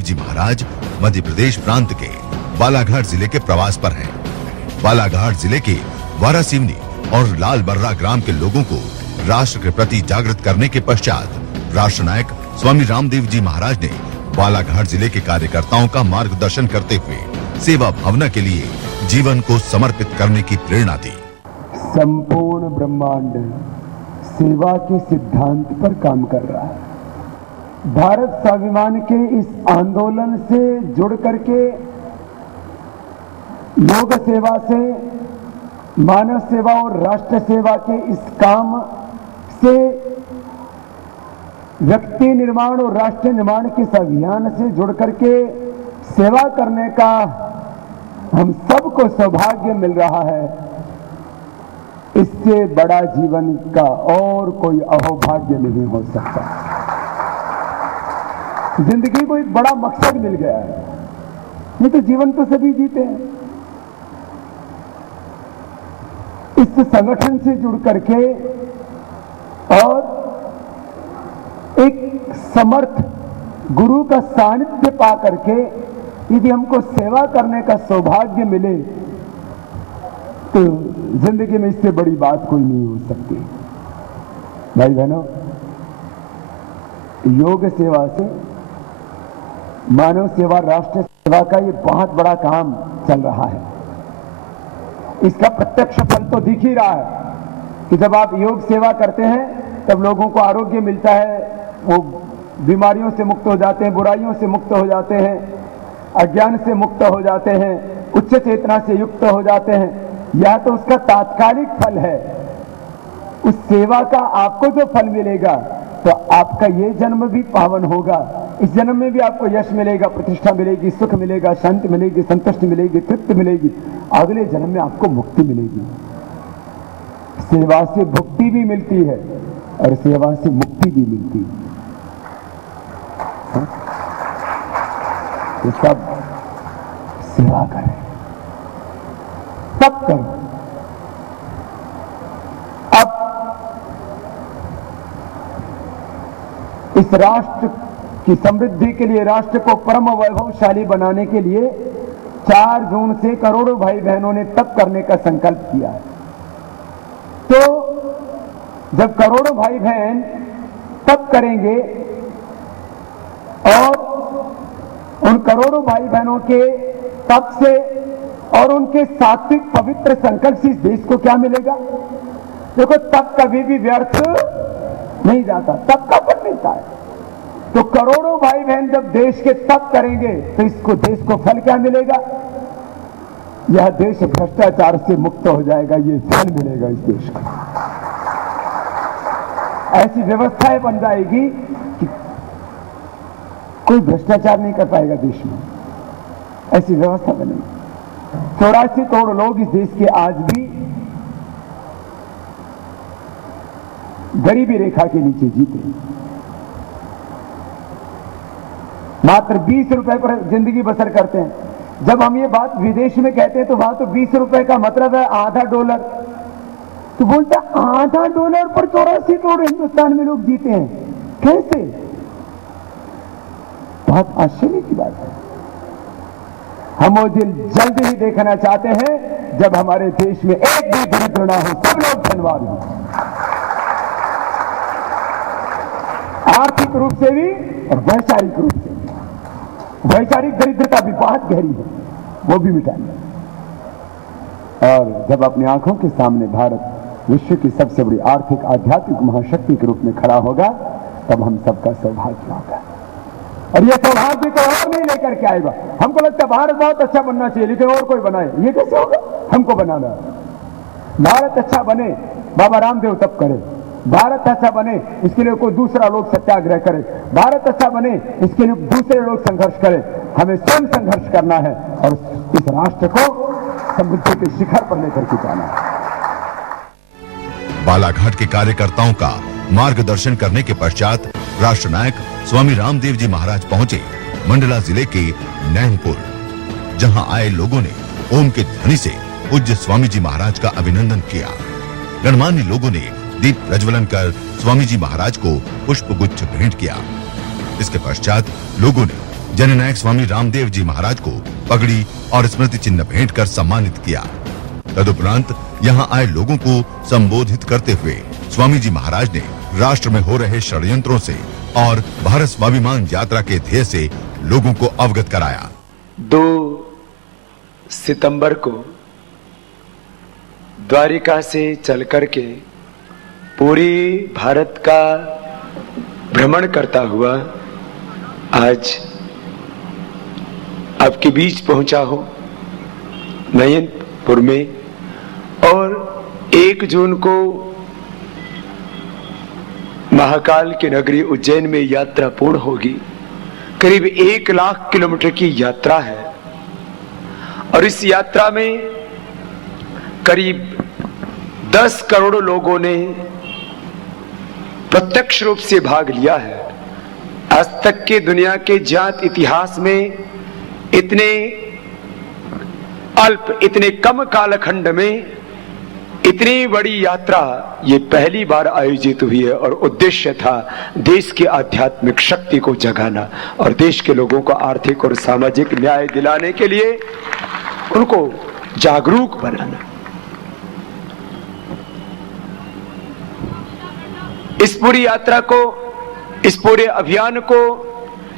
जी महाराज मध्य प्रदेश प्रांत के बालाघाट जिले के प्रवास पर हैं। बालाघाट जिले के वारासिवनी और लाल बर्रा ग्राम के लोगों को राष्ट्र के प्रति जागृत करने के पश्चात राष्ट्र नायक स्वामी रामदेव जी महाराज ने बालाघाट जिले के कार्यकर्ताओं का मार्गदर्शन करते हुए सेवा भावना के लिए जीवन को समर्पित करने की प्रेरणा दी। संपूर्ण ब्रह्मांड सेवा के सिद्धांत पर काम कर रहा है। भारत स्वाभिमान के इस आंदोलन से जुड़ करके योग सेवा से मानव सेवा और राष्ट्र सेवा के इस काम से व्यक्ति निर्माण और राष्ट्र निर्माण के इस अभियान से जुड़ करके सेवा करने का हम सबको सौभाग्य मिल रहा है। इससे बड़ा जीवन का और कोई अहोभाग्य नहीं हो सकता। जिंदगी को एक बड़ा मकसद मिल गया है। नहीं तो जीवन तो सभी जीते हैं। इस संगठन से जुड़ करके और एक समर्थ गुरु का सानिध्य पा करके यदि हमको सेवा करने का सौभाग्य मिले तो जिंदगी में इससे बड़ी बात कोई नहीं हो सकती। भाई बहनों, योग सेवा से मानव सेवा राष्ट्र सेवा का ये बहुत बड़ा काम चल रहा है। इसका प्रत्यक्ष फल तो दिख ही रहा है कि जब आप योग सेवा करते हैं तब लोगों को आरोग्य मिलता है, वो बीमारियों से मुक्त हो जाते हैं, बुराइयों से मुक्त हो जाते हैं, अज्ञान से मुक्त हो जाते हैं, उच्च चेतना से युक्त हो जाते हैं। यह तो उसका तात्कालिक फल है। उस सेवा का आपको जो फल मिलेगा तो आपका ये जन्म भी पावन होगा। इस जन्म में भी आपको यश मिलेगा, प्रतिष्ठा मिलेगी, सुख मिलेगा, शांति मिलेगी, संतुष्टि मिलेगी, तृप्ति मिलेगी। अगले जन्म में आपको मुक्ति मिलेगी। सेवा से भुक्ति भी मिलती है और सेवा से मुक्ति भी मिलती है। तो सब सेवा करें, सब करें। अब इस राष्ट्र की समृद्धि के लिए, राष्ट्र को परम वैभवशाली बनाने के लिए 4 जून से करोड़ों भाई बहनों ने तप करने का संकल्प किया है। तो जब करोड़ों भाई बहन तप करेंगे और उन करोड़ों भाई बहनों के तप से और उनके सात्विक पवित्र संकल्प से इस देश को क्या मिलेगा? देखो, तप कभी भी व्यर्थ नहीं जाता, तप का फल मिलता है। तो करोड़ों भाई बहन जब देश के तप करेंगे तो इसको देश को फल क्या मिलेगा? यह देश भ्रष्टाचार से मुक्त हो जाएगा, ये फल मिलेगा इस देश को। ऐसी व्यवस्थाएं बन जाएगी कि कोई भ्रष्टाचार नहीं कर पाएगा देश में। ऐसी व्यवस्था बनेगी। 84 करोड़ लोग इस देश के आज भी गरीबी रेखा के नीचे जीते हैं। मात्र 20 रुपए पर जिंदगी बसर करते हैं। जब हम ये बात विदेश में कहते हैं तो वहां तो 20 रुपए का मतलब है आधा डॉलर। तो बोलता आधा डॉलर पर 84 करोड़ हिंदुस्तान में लोग जीते हैं, कैसे? बहुत आश्चर्य की बात है। हम वो दिन जल्द ही देखना चाहते हैं जब हमारे देश में एक भी दरिद्र ना हो, सब लोग धनवान हो, आर्थिक रूप से भी और वैचारिक रूप से भी। वैचारिक दरिद्रता भी बहुत गहरी है, वो भी मिटाएंगे। और जब अपनी आंखों के सामने भारत विश्व की सबसे बड़ी आर्थिक आध्यात्मिक महाशक्ति के रूप में खड़ा होगा तब हम सबका सौभाग्य होगा। और ये सौभाग्य को और नहीं लेकर के आएगा। हमको लगता है भारत बहुत अच्छा बनना चाहिए लेकिन और कोई बनाए, ये कैसे होगा? हमको बनाना। भारत अच्छा बने, बाबा रामदेव तप करे। भारत अच्छा बने, इसके लिए कोई दूसरा लोग सत्याग्रह करे। भारत अच्छा बने, इसके लिए दूसरे लोग संघर्ष करें। हमें स्वयं संघर्ष करना है और इस राष्ट्र को समृद्धि के शिखर पर लेकर के जाना है। बालाघाट के कार्यकर्ताओं का मार्गदर्शन करने के पश्चात राष्ट्र नायक स्वामी रामदेव जी महाराज पहुंचे मंडला जिले के नैनपुर, जहां आए लोगों ने ओम के ध्वनि से पूज्य स्वामी जी महाराज का अभिनंदन किया। गणमान्य लोगों ने दीप प्रज्वलन कर स्वामी जी महाराज को पुष्प गुच्छ भेंट किया। इसके पश्चात लोगों ने जननायक स्वामी रामदेव जी महाराज को पगड़ी और स्मृति चिन्ह भेंट कर सम्मानित किया। तदुपरांत यहां आए लोगों को संबोधित करते हुए स्वामी जी महाराज ने राष्ट्र में हो रहे षड्यंत्रों से और भारत स्वाभिमान यात्रा के ध्येय से लोगों को अवगत कराया। 2 सितंबर को द्वारिका से चल करके पूरी भारत का भ्रमण करता हुआ आज आपके बीच पहुंचा हूं नयनपुर में, और 1 जून को महाकाल की नगरी उज्जैन में यात्रा पूर्ण होगी। करीब 1 लाख किलोमीटर की यात्रा है और इस यात्रा में करीब 10 करोड़ लोगों ने प्रत्यक्ष रूप से भाग लिया है। आज तक के दुनिया के ज्ञात इतिहास में इतने अल्प, इतने कम कालखंड में इतनी बड़ी यात्रा ये पहली बार आयोजित हुई है और उद्देश्य था देश की आध्यात्मिक शक्ति को जगाना और देश के लोगों को आर्थिक और सामाजिक न्याय दिलाने के लिए उनको जागरूक बनाना। इस पूरी यात्रा को, इस पूरे अभियान को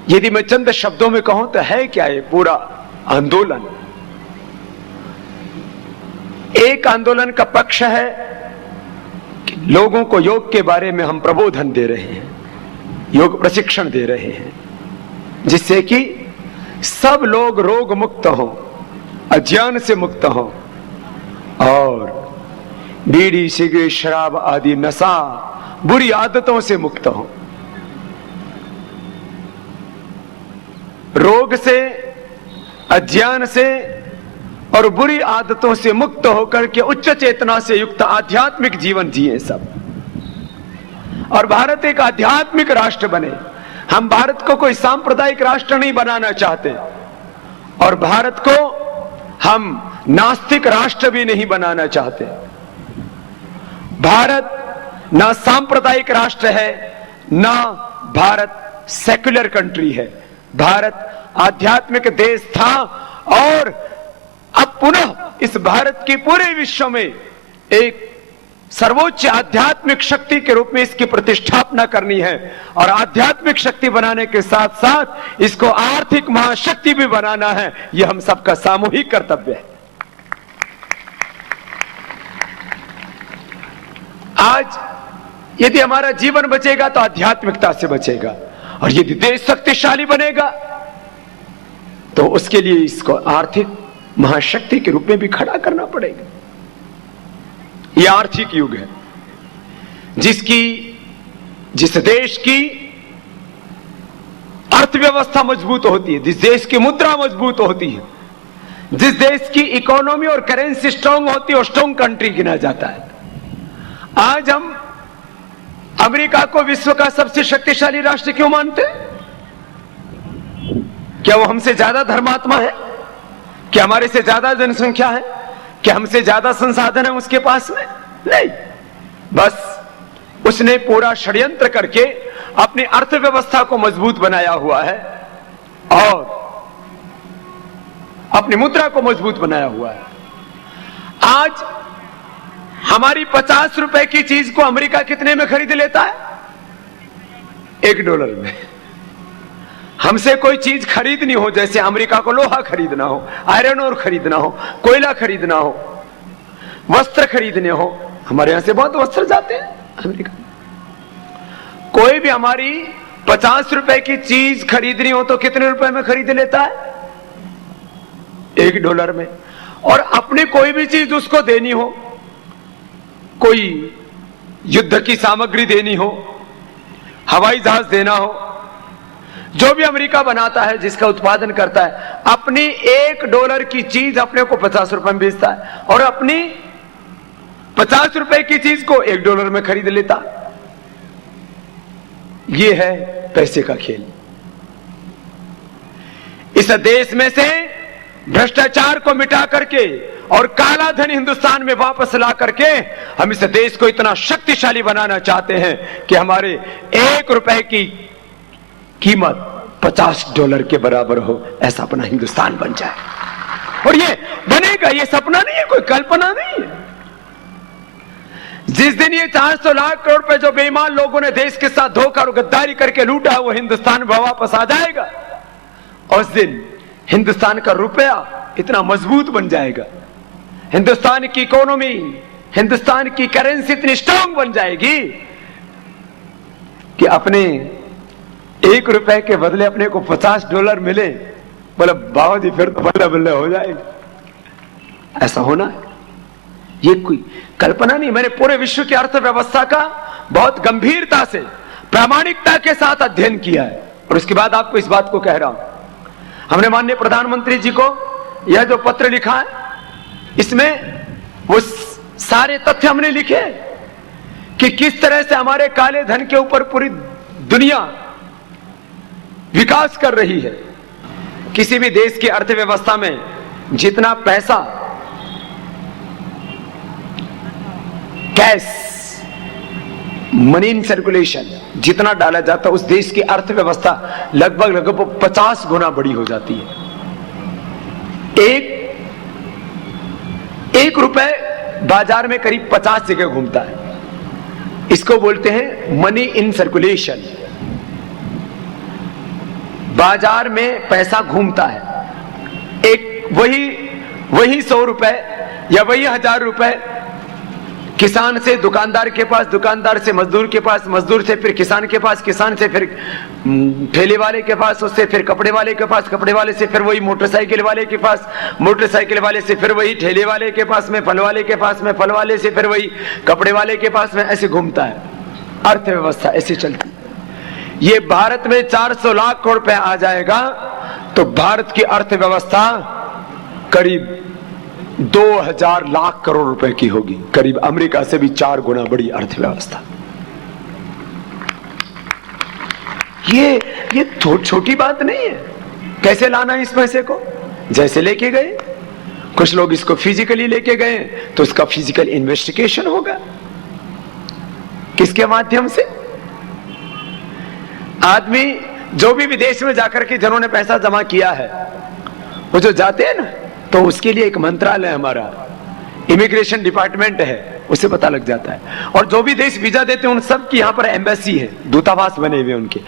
यदि मैं चंद शब्दों में कहूं तो है क्या ये पूरा आंदोलन? एक आंदोलन का पक्ष है कि लोगों को योग के बारे में हम प्रबोधन दे रहे हैं, योग प्रशिक्षण दे रहे हैं, जिससे कि सब लोग रोग मुक्त हो, अज्ञान से मुक्त हो और बीड़ी, सिगरेट, शराब आदि नशा, बुरी आदतों से मुक्त हो। रोग से, अज्ञान से और बुरी आदतों से मुक्त होकर के उच्च चेतना से युक्त आध्यात्मिक जीवन जिए सब, और भारत एक आध्यात्मिक राष्ट्र बने। हम भारत को कोई सांप्रदायिक राष्ट्र नहीं बनाना चाहते और भारत को हम नास्तिक राष्ट्र भी नहीं बनाना चाहते। भारत ना सांप्रदायिक राष्ट्र है, ना भारत सेक्युलर कंट्री है। भारत आध्यात्मिक देश था और अब पुनः इस भारत के पूरे विश्व में एक सर्वोच्च आध्यात्मिक शक्ति के रूप में इसकी प्रतिष्ठापना करनी है और आध्यात्मिक शक्ति बनाने के साथ साथ इसको आर्थिक महाशक्ति भी बनाना है। यह हम सबका सामूहिक कर्तव्य है। आज यदि हमारा जीवन बचेगा तो आध्यात्मिकता से बचेगा और यदि देश शक्तिशाली बनेगा तो उसके लिए इसको आर्थिक महाशक्ति के रूप में भी खड़ा करना पड़ेगा। यह आर्थिक युग है जिस देश की अर्थव्यवस्था मजबूत होती है, जिस देश की मुद्रा मजबूत होती है, जिस देश की इकोनॉमी और करेंसी स्ट्रांग होती है और स्ट्रांग कंट्री गिना जाता है। आज हम अमेरिका को विश्व का सबसे शक्तिशाली राष्ट्र क्यों मानते हैं? क्या वो हमसे ज्यादा धर्मात्मा है? क्या हमारे से ज्यादा जनसंख्या है? क्या हमसे ज्यादा संसाधन है उसके पास में? नहीं, बस उसने पूरा षड्यंत्र करके अपनी अर्थव्यवस्था को मजबूत बनाया हुआ है और अपनी मुद्रा को मजबूत बनाया हुआ है। आज हमारी 50 रुपए की चीज को अमेरिका कितने में खरीद लेता है? $1 में। हमसे कोई चीज खरीदनी हो, जैसे अमेरिका को लोहा खरीदना हो, आयरन ओर खरीदना हो, कोयला खरीदना हो, वस्त्र खरीदने हो, हमारे यहां से बहुत वस्त्र जाते हैं अमेरिका। कोई भी हमारी 50 रुपए की चीज खरीदनी हो तो कितने रुपए में खरीद लेता है? $1 में। और अपनी कोई भी चीज उसको देनी हो, कोई युद्ध की सामग्री देनी हो, हवाई जहाज देना हो, जो भी अमेरिका बनाता है, जिसका उत्पादन करता है, अपनी $1 की चीज अपने को 50 रुपए में बेचता है और अपनी 50 रुपए की चीज को $1 में खरीद लेता। यह है पैसे का खेल। इस देश में से भ्रष्टाचार को मिटा करके और काला धन हिंदुस्तान में वापस ला करके हम इस देश को इतना शक्तिशाली बनाना चाहते हैं कि हमारे $1 की कीमत $50 के बराबर हो, ऐसा अपना हिंदुस्तान बन जाए। और ये बनेगा, ये सपना नहीं है, कोई कल्पना नहीं है। जिस दिन ये 400 लाख करोड़ रुपए जो बेईमान लोगों ने देश के साथ धोखा और गद्दारी करके लूटा है, वो हिंदुस्तान में वापस आ जाएगा। और उस दिन हिंदुस्तान का रुपया इतना मजबूत बन जाएगा, हिंदुस्तान की इकोनॉमी, हिंदुस्तान की करेंसी इतनी स्ट्रांग बन जाएगी कि अपने $1 के बदले अपने को $50 मिले, बोले बाबा जी फिर तो बल्ले बल्ले हो जाएगा। ऐसा होना है, ये कोई कल्पना नहीं। मैंने पूरे विश्व की अर्थव्यवस्था का बहुत गंभीरता से, प्रामाणिकता के साथ अध्ययन किया है, और उसके बाद आपको इस बात को कह रहा हूं। हमने माननीय प्रधानमंत्री जी को यह जो पत्र लिखा है, इसमें वो सारे तथ्य हमने लिखे कि किस तरह से हमारे काले धन के ऊपर पूरी दुनिया विकास कर रही है। किसी भी देश की अर्थव्यवस्था में जितना पैसा कैश, मनी इन सर्कुलेशन जितना डाला जाता है, उस देश की अर्थव्यवस्था लगभग 50 गुना बड़ी हो जाती है। एक रुपए बाजार में करीब 50 जगह घूमता है। इसको बोलते हैं मनी इन सर्कुलेशन। बाजार में पैसा घूमता है, एक वही 100 रुपए या वही 1000 रुपए किसान से दुकानदार के पास, दुकानदार से मजदूर के पास, मजदूर से फिर किसान के पास, किसान से फिर ठेले वाले के पास, उससे फिर कपड़े वाले के पास, कपड़े वाले से फिर वही मोटरसाइकिल वाले के पास, मोटरसाइकिल वाले से फिर वही ठेले वाले के पास में, फल वाले के पास में, फल वाले से फिर वही कपड़े वाले के पास में, ऐसे घूमता है। अर्थव्यवस्था ऐसे चलती है। ये भारत में 400 लाख करोड़ रुपए आ जाएगा तो भारत की अर्थव्यवस्था करीब 2000 लाख करोड़ रुपए की होगी, करीब अमेरिका से भी 4 गुना बड़ी अर्थव्यवस्था। ये छोटी बात नहीं है। कैसे लाना है इस पैसे को? जैसे लेके गए, कुछ लोग इसको फिजिकली लेके गए तो उसका फिजिकल इन्वेस्टिगेशन होगा। किसके माध्यम से? आदमी जो भी विदेश में जाकर के जिन्होंने पैसा जमा किया है, वो जो जाते हैं ना, तो उसके लिए एक मंत्रालय हमारा इमिग्रेशन डिपार्टमेंट है, उससे पता लग जाता है। और जो भी देश वीजा देते हैं उन सब की यहाँ पर एम्बेसी है, दूतावास बने हुए उनके,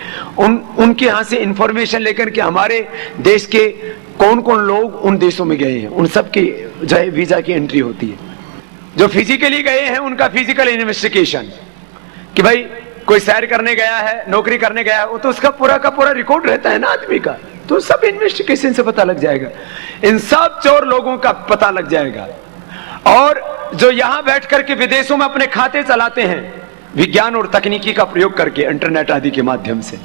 उनके यहाँ से इंफॉर्मेशन लेकर के हमारे देश के कौन कौन लोग उन देशों में गए हैं, उन सब की जो है वीजा की एंट्री होती है। जो फिजिकली गए हैं उनका फिजिकल इन्वेस्टिगेशन, कि भाई कोई सैर करने गया है, नौकरी करने गया है, वो तो उसका पूरा का पूरा रिकॉर्ड रहता है ना आदमी का, तो सब इन्वेस्टिगेशन से पता लग जाएगा। इन सब चोर लोगों का पता लग जाएगा। और जो यहां बैठ करके विदेशों में अपने खाते चलाते हैं विज्ञान और तकनीकी का प्रयोग करके, इंटरनेट आदि के माध्यम से,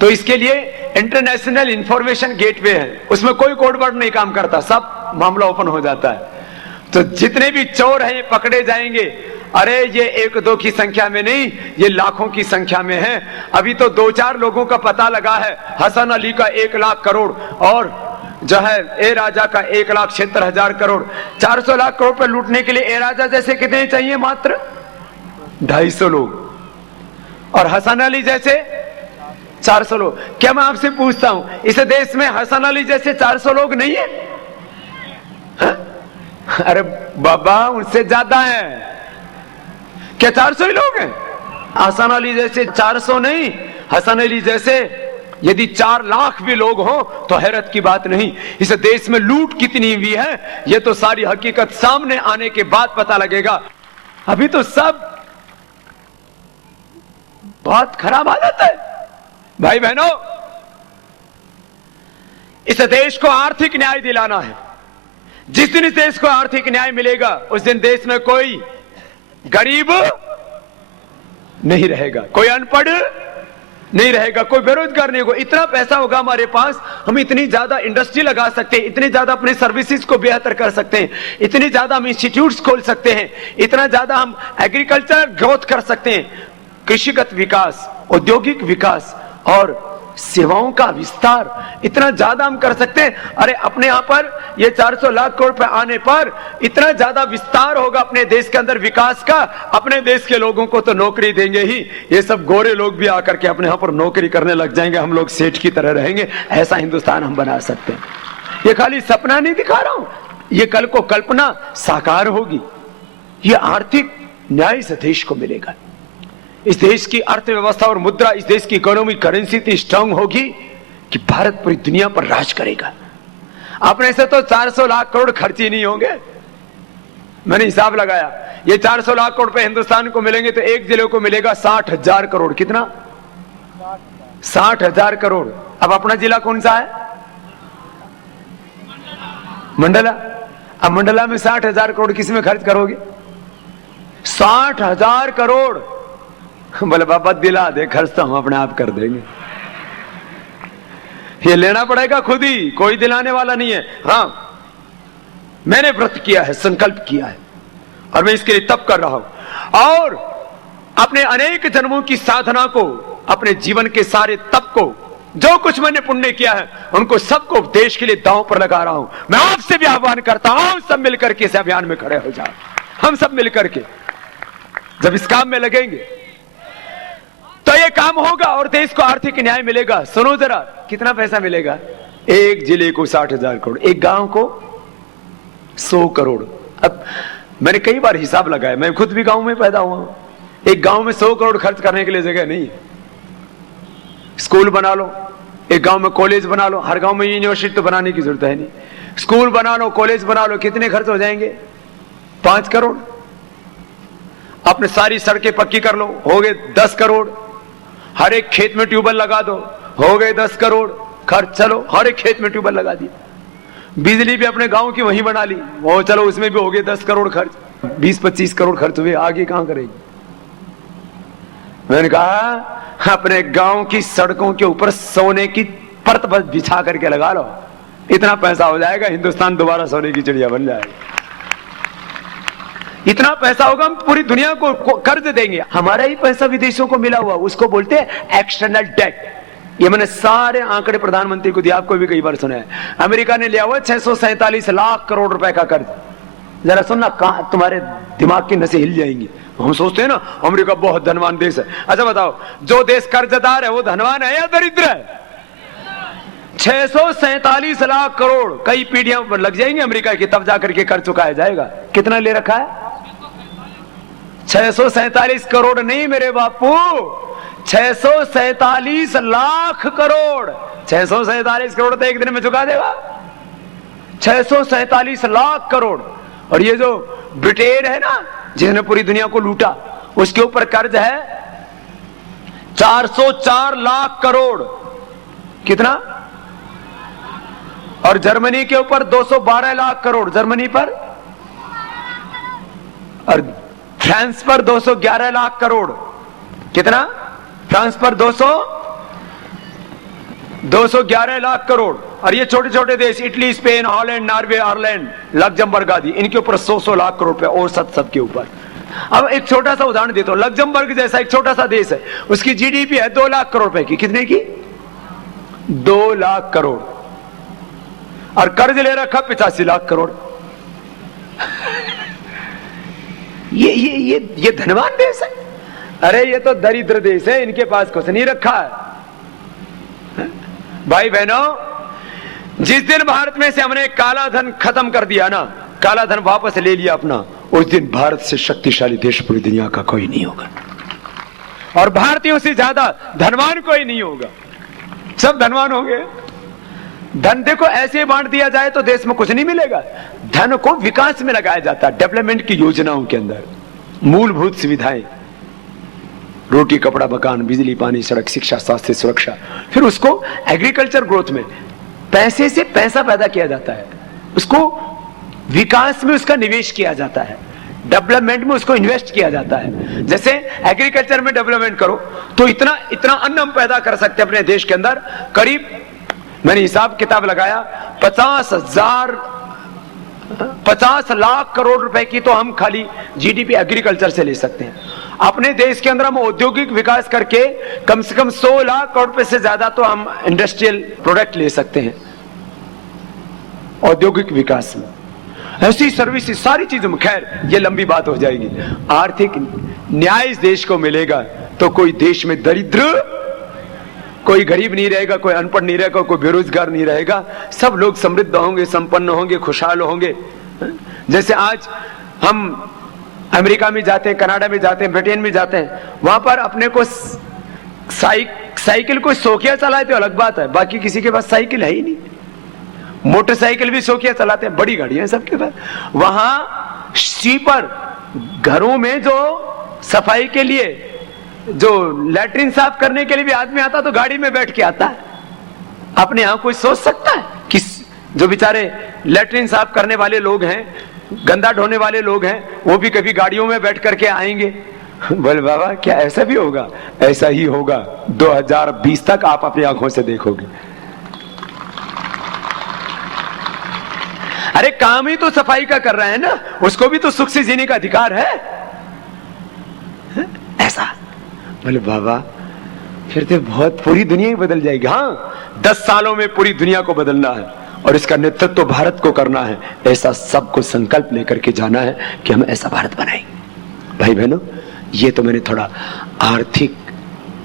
तो इसके लिए इंटरनेशनल इंफॉर्मेशन गेटवे है, उसमें कोई कोड वर्ड नहीं काम करता, सब मामला ओपन हो जाता है। तो जितने भी चोर हैं पकड़े जाएंगे। अरे ये 1-2 की संख्या में नहीं, ये लाखों की संख्या में है। अभी तो 2-4 लोगों का पता लगा है। हसन अली का 1 लाख करोड़ और जो है ए राजा का 1,76,000 करोड़। 400 लाख करोड़ पर लूटने के लिए ए राजा जैसे कितने चाहिए? मात्र 250 लोग, और हसन अली जैसे 400 लोग। क्या मैं आपसे पूछता हूं, इस देश में हसन अली जैसे 400 लोग नहीं है? हा? अरे बाबा, उनसे ज्यादा है। क्या 400 ही लोग हैं? हसन अली जैसे 400 नहीं, हसन अली जैसे यदि 4 लाख भी लोग हो तो हैरत की बात नहीं। इस देश में लूट कितनी हुई है ये तो सारी हकीकत सामने आने के बाद पता लगेगा। अभी तो सब बहुत खराब हालत है। भाई बहनों, इस देश को आर्थिक न्याय दिलाना है। जिस दिन इस देश को आर्थिक न्याय मिलेगा उस दिन देश में कोई गरीब नहीं रहेगा, कोई अनपढ़ नहीं रहेगा, कोई बेरोजगार नहीं होगा। इतना पैसा होगा हमारे पास, हम इतनी ज्यादा इंडस्ट्री लगा सकते हैं, इतनी ज्यादा अपने सर्विसेज को बेहतर कर सकते हैं, इतनी ज्यादा हम इंस्टीट्यूट्स खोल सकते हैं, इतना ज्यादा हम एग्रीकल्चर ग्रोथ कर सकते हैं, कृषिगत विकास, औद्योगिक विकास और सेवाओं का विस्तार इतना ज्यादा हम कर सकते हैं। अरे अपने यहां पर ये 400 लाख करोड़ रुपए आने पर इतना ज्यादा विस्तार होगा अपने देश के अंदर विकास का, अपने देश के लोगों को तो नौकरी देंगे ही, ये सब गोरे लोग भी आकर के अपने यहां पर नौकरी करने लग जाएंगे, हम लोग सेठ की तरह रहेंगे। ऐसा हिंदुस्तान हम बना सकते हैं। ये खाली सपना नहीं दिखा रहा हूं, ये कल को कल्पना साकार होगी। ये आर्थिक न्याय इस देश को मिलेगा। इस देश की अर्थव्यवस्था और मुद्रा, इस देश की इकोनॉमी करेंसी इतनी स्ट्रांग होगी कि भारत पूरी दुनिया पर राज करेगा। अपने से तो 400 लाख करोड़ खर्च ही नहीं होंगे। मैंने हिसाब लगाया, ये 400 लाख करोड़ रुपए हिंदुस्तान को मिलेंगे तो एक जिले को मिलेगा 60,000 करोड़। कितना? 60,000 करोड़। अब अपना जिला कौन सा है? मंडला। अब मंडला में 60,000 करोड़ किस में खर्च करोगे? 60,000 करोड़। बोले बाबा दिला दे, खर्च तो हम अपने आप कर देंगे। ये लेना पड़ेगा खुद ही, कोई दिलाने वाला नहीं है। हाँ, मैंने व्रत किया है, संकल्प किया है और मैं इसके लिए तप कर रहा हूं और अपने अनेक जन्मों की साधना को, अपने जीवन के सारे तप को, जो कुछ मैंने पुण्य किया है उनको सबको देश के लिए दांव पर लगा रहा हूं। मैं आपसे भी आह्वान करता हूं, सब मिलकर के इस अभियान में खड़े हो जाओ। हम सब मिलकर के जब इस काम में लगेंगे तो ये काम होगा और देश को आर्थिक न्याय मिलेगा। सुनो जरा, कितना पैसा मिलेगा? एक जिले को 60,000 करोड़, एक गांव को 100 करोड़। अब मैंने कई बार हिसाब लगाया, मैं खुद भी गांव में पैदा हुआ हूं। एक गांव में 100 करोड़ खर्च करने के लिए जगह नहीं है। स्कूल बना लो, एक गांव में कॉलेज बना लो, हर गांव में यूनिवर्सिटी तो बनाने की जरूरत है नहीं। स्कूल बना लो, कॉलेज बना लो, कितने खर्च हो जाएंगे? 5 करोड़। अपने सारी सड़कें पक्की कर लो, हो गए 10 करोड़। हर एक खेत में ट्यूबवेल लगा दो, हो गए 10 करोड़ खर्च। चलो हर एक खेत में ट्यूबवेल लगा दिया। बिजली भी अपने गांव की वहीं बना ली, वो चलो उसमें भी हो गए 10 करोड़ खर्च। 20-25 करोड़ खर्च हुए, आगे कहां करेगी? मैंने कहा अपने गांव की सड़कों के ऊपर सोने की परत बस बिछा करके लगा लो, इतना पैसा हो जाएगा, हिंदुस्तान दोबारा सोने की चिड़िया बन जाएगा। इतना पैसा होगा, हम पूरी दुनिया को कर्ज देंगे। हमारा ही पैसा विदेशों को मिला हुआ, उसको बोलते हैं एक्सटर्नल डेट। ये मैंने सारे आंकड़े प्रधानमंत्री को दिया, आपको भी कई बार सुना है। अमेरिका ने लिया हुआ 647 लाख करोड़ रुपए का कर्ज। जरा सुनना, कहां तुम्हारे दिमाग की नसें हिल जाएंगी। हम सोचते हैं ना अमेरिका बहुत धनवान देश है। अच्छा बताओ, जो देश कर्जदार है वो धनवान है या दरिद्र है? 647 लाख करोड़, कई पीढ़ियां लग जाएंगी अमेरिका की, तब जाकर के कर्ज चुकाया जाएगा। कितना ले रखा है? 647 करोड़ नहीं मेरे बापू, 647 लाख करोड़। 647 करोड़ तो एक दिन में चुका देगा, 647 लाख करोड़। और ये जो ब्रिटेन है ना, जिसने पूरी दुनिया को लूटा, उसके ऊपर कर्ज है 404 लाख करोड़। कितना? और जर्मनी के ऊपर 212 लाख करोड़ जर्मनी पर, और फ्रांस पर 211 लाख करोड़। कितना? फ्रांस पर 211 लाख करोड़। और ये छोटे छोटे देश, Italy, Spain, Holland, Norway, Ireland, Luxembourg आदि, इनके ऊपर 100 लाख करोड़ रुपए और सब के ऊपर। अब एक छोटा सा उदाहरण देता हूं, लग्जमबर्ग जैसा एक छोटा सा देश है, उसकी जीडीपी है 2 लाख करोड़ रुपए की। कितने की? 2 लाख करोड़। और कर्ज ले रखा 85 लाख करोड़। ये धनवान देश है? अरे ये तो दरिद्र देश है, इनके पास कुछ नहीं रखा है। भाई बहनों, जिस दिन भारत में से हमने काला धन खत्म कर दिया ना, काला धन वापस ले लिया अपना, उस दिन भारत से शक्तिशाली देश पूरी दुनिया का कोई नहीं होगा, और भारतीयों से ज्यादा धनवान कोई नहीं होगा। सब धनवान होंगे। धन देखो ऐसे बांट दिया जाए तो देश में कुछ नहीं मिलेगा। धन को विकास में लगाया जाता है, डेवलपमेंट की योजनाओं के अंदर, मूलभूत सुविधाएं, रोटी, कपड़ा, मकान, बिजली, पानी, सड़क, शिक्षा, स्वास्थ्य, सुरक्षा। फिर उसको एग्रीकल्चर ग्रोथ में पैसे से पैसा पैदा किया जाता है, उसको विकास में उसका निवेश किया जाता है, डेवलपमेंट में उसको इन्वेस्ट किया जाता है। जैसे एग्रीकल्चर में डेवलपमेंट करो तो इतना इतना अन्न हम पैदा कर सकते हैं अपने देश के अंदर। करीब मैंने हिसाब किताब लगाया, 50 लाख करोड़ रुपए की तो हम खाली जीडीपी एग्रीकल्चर से ले सकते हैं। अपने देश के अंदर हम औद्योगिक विकास करके कम से कम 100 लाख करोड़ रुपए से ज्यादा तो हम इंडस्ट्रियल प्रोडक्ट ले सकते हैं औद्योगिक विकास में। ऐसी सर्विस सारी चीजों में, खैर ये लंबी बात हो जाएगी। आर्थिक न्याय इस देश को मिलेगा तो कोई देश में दरिद्र, कोई गरीब नहीं रहेगा, कोई अनपढ़ नहीं रहेगा, कोई बेरोजगार नहीं रहेगा। सब लोग समृद्ध होंगे, संपन्न होंगे, खुशहाल होंगे। जैसे आज हम अमेरिका में जाते हैं, कनाडा में जाते हैं, ब्रिटेन में जाते हैं, वहां पर अपने को साइकिल कोई शौकिया चलाए तो अलग बात है, बाकी किसी के पास साइकिल है ही नहीं। मोटरसाइकिल भी शौकिया चलाते हैं, बड़ी गाड़ियां सबके पास। वहां स्वीपर घरों में जो सफाई के लिए, जो लैट्रिन साफ करने के लिए भी आदमी आता तो गाड़ी में बैठ के आता है। अपने यहां कोई सोच सकता है कि जो बेचारे लैट्रिन साफ करने वाले लोग हैं, गंदा ढोने वाले लोग हैं, वो भी कभी गाड़ियों में बैठ करके आएंगे? बोले बाबा क्या ऐसा भी होगा? ऐसा ही होगा। 2020 तक आप अपनी आंखों से देखोगे। अरे काम ही तो सफाई का कर रहे हैं ना, उसको भी तो सुख से जीने का अधिकार है। ऐसा बोले बाबा फिर तो बहुत पूरी दुनिया ही बदल जाएगी। हाँ, 10 सालों में पूरी दुनिया को बदलना है और इसका नेतृत्व तो भारत को करना है। ऐसा सबको संकल्प लेकर के जाना है कि हम ऐसा भारत बनाएंगे। भाई बहनों, ये तो मैंने थोड़ा आर्थिक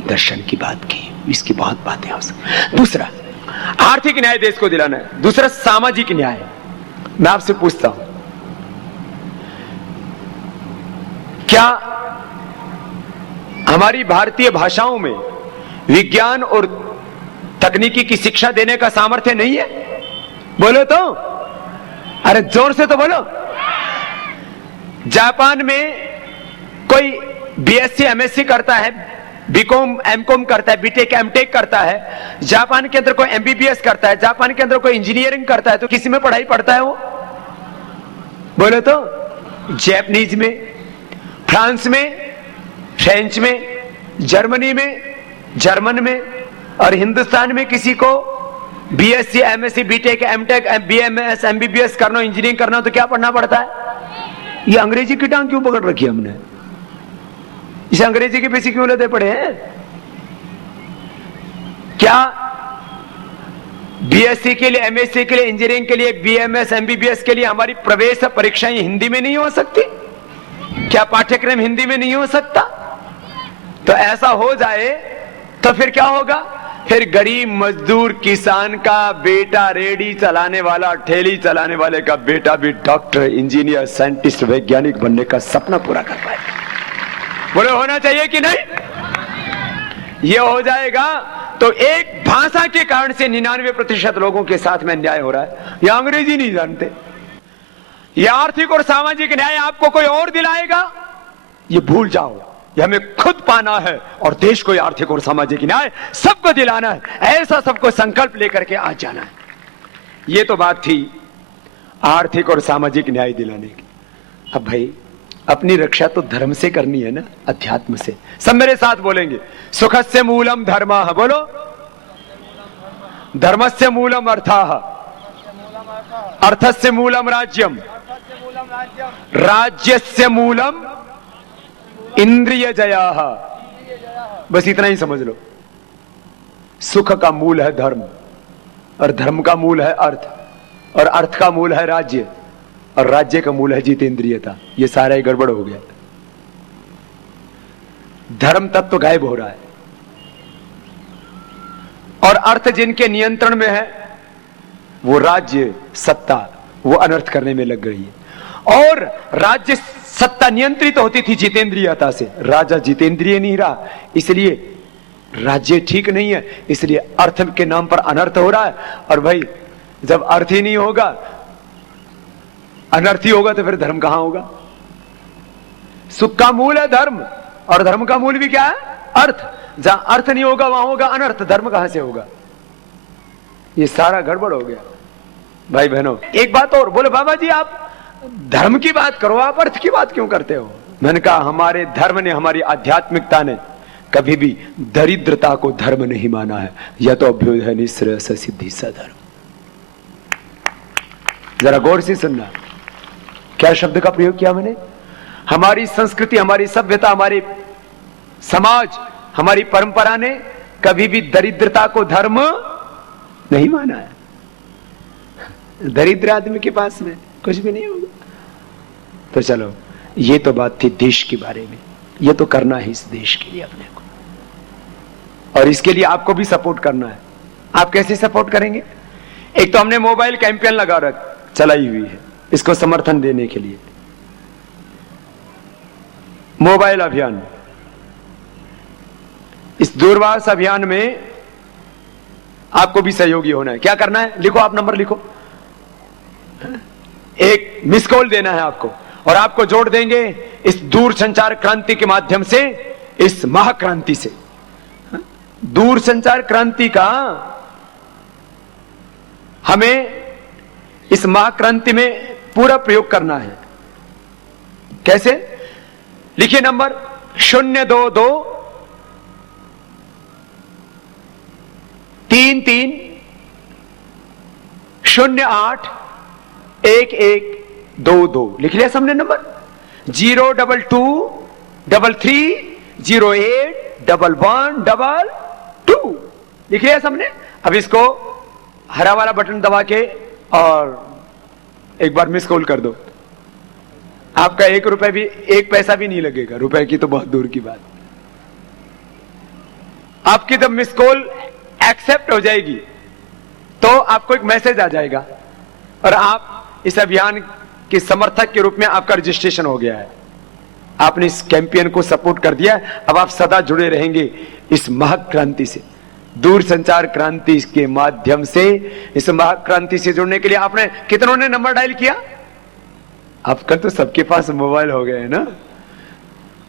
दर्शन की बात की, इसकी बहुत बातें हो सकती। दूसरा, आर्थिक न्याय देश को दिलाना है। दूसरा, सामाजिक न्याय। मैं आपसे पूछता हूं, क्या हमारी भारतीय भाषाओं में विज्ञान और तकनीकी की शिक्षा देने का सामर्थ्य नहीं है? बोलो तो, अरे जोर से तो बोलो। जापान में कोई बीएससी एमएससी करता है, बीकॉम एमकॉम करता है, बीटेक एमटेक करता है, जापान के अंदर कोई एमबीबीएस करता है, जापान के अंदर कोई इंजीनियरिंग करता है, तो किसी में पढ़ाई पढ़ता है वो? बोलो तो। जापानीज में, फ्रांस में, फ्रेंच में, जर्मनी में, जर्मन में, और हिंदुस्तान में किसी को BSc MSc BTech MTech BMS MBBS करना, इंजीनियरिंग करना, तो क्या पढ़ना पड़ता है? ये अंग्रेजी की टांग क्यों पकड़ रखी हमने? इसे अंग्रेजी के पीछे क्यों लदे पड़े हैं? क्या बीएससी के लिए, एमएससी के लिए, इंजीनियरिंग के लिए, बीएमएस एमबीबीएस के लिए हमारी प्रवेश परीक्षाएं हिंदी में नहीं हो सकती? क्या पाठ्यक्रम हिंदी में नहीं हो सकता? तो ऐसा हो जाए तो फिर क्या होगा? फिर गरीब मजदूर किसान का बेटा, रेडी चलाने वाला, ठेली चलाने वाले का बेटा भी डॉक्टर, इंजीनियर, साइंटिस्ट, वैज्ञानिक बनने का सपना पूरा कर पाएगा। बोले होना चाहिए कि नहीं? ये हो जाएगा तो एक भाषा के कारण से 99% लोगों के साथ में अन्याय हो रहा है। ये अंग्रेजी नहीं जानते। ये आर्थिक और सामाजिक न्याय आपको कोई और दिलाएगा? ये भूल जाओ। ये हमें खुद पाना है और देश को आर्थिक और सामाजिक न्याय सबको दिलाना है। ऐसा सबको संकल्प लेकर के आज जाना है। ये तो बात थी आर्थिक और सामाजिक न्याय दिलाने की। अब भाई अपनी रक्षा तो धर्म से करनी है ना, अध्यात्म से। सब मेरे साथ बोलेंगे, सुखस्य मूलम धर्मः। बोलो, धर्मस्य मूलम अर्थः, अर्थस्य मूलम राज्यम, राज्यस्य मूलम इंद्रिय जयाः। बस इतना ही समझ लो। सुख का मूल है धर्म, और धर्म का मूल है अर्थ, और अर्थ का मूल है राज्य, और राज्य का मूल है जितेंद्रियता। ये सारा ही गड़बड़ हो गया। धर्म तत्व तो गायब हो रहा है, और अर्थ जिनके नियंत्रण में है वो राज्य सत्ता, वो अनर्थ करने में लग गई है। और राज्य सत्ता नियंत्रित होती थी जितेंद्रियता से, राजा जितेंद्रिय नहीं रहा, इसलिए राज्य ठीक नहीं है, इसलिए अर्थ के नाम पर अनर्थ हो रहा है। और भाई जब अर्थ ही नहीं होगा, अनर्थ ही होगा, तो फिर धर्म कहां होगा? सुख का मूल है धर्म, और धर्म का मूल भी क्या है? अर्थ। जहां अर्थ नहीं होगा वहां होगा अनर्थ, धर्म कहां से होगा? ये सारा गड़बड़ हो गया। भाई बहनों, एक बात और। बोले बाबा जी आप धर्म की बात करो, आप अर्थ की बात क्यों करते हो? मैंने कहा हमारे धर्म ने, हमारी आध्यात्मिकता ने कभी भी दरिद्रता को धर्म नहीं माना है। यह तो अभ्युदय निःश्रेयस सिद्धि सधर्म। जरा गौर से सुनना, क्या शब्द का प्रयोग किया मैंने? हमारी संस्कृति, हमारी सभ्यता, हमारी समाज, हमारी परंपरा ने कभी भी दरिद्रता को धर्म नहीं माना है। दरिद्र आदमी के पास में कुछ भी नहीं होगा। तो चलो, ये तो बात थी देश के बारे में। ये तो करना है इस देश के लिए अपने को, और इसके लिए आपको भी सपोर्ट करना है। आप कैसे सपोर्ट करेंगे? एक तो हमने मोबाइल कैंपेन चलाई हुई है इसको समर्थन देने के लिए। मोबाइल अभियान, इस दूरभाष अभियान में आपको भी सहयोगी होना है। क्या करना है? लिखो, आप नंबर लिखो। एक मिस कॉल देना है आपको, और आपको जोड़ देंगे इस दूरसंचार क्रांति के माध्यम से, इस महाक्रांति से। दूरसंचार क्रांति का हमें इस महाक्रांति में पूरा प्रयोग करना है। कैसे? लिखिए नंबर 022 33 08 1122। लिख लिया सबने नंबर? 022 33 08 1122। लिख लिया सबने? अब इसको हरा वाला बटन दबा के और एक बार मिस कॉल कर दो। आपका 1 रुपए भी, 1 पैसा भी नहीं लगेगा। रुपए की तो बहुत दूर की बात। आपकी जब मिस कॉल एक्सेप्ट हो जाएगी तो आपको एक मैसेज आ जाएगा, और आप इस अभियान के समर्थक के रूप में आपका रजिस्ट्रेशन हो गया है। आपने इस कैंपेन को सपोर्ट कर दिया। अब आप सदा जुड़े रहेंगे इस महाक्रांति से, दूरसंचार क्रांति के माध्यम से। इस महाक्रांति से जुड़ने के लिए आपने कितनों ने नंबर डायल किया? आपका तो सबके पास मोबाइल हो गए है ना।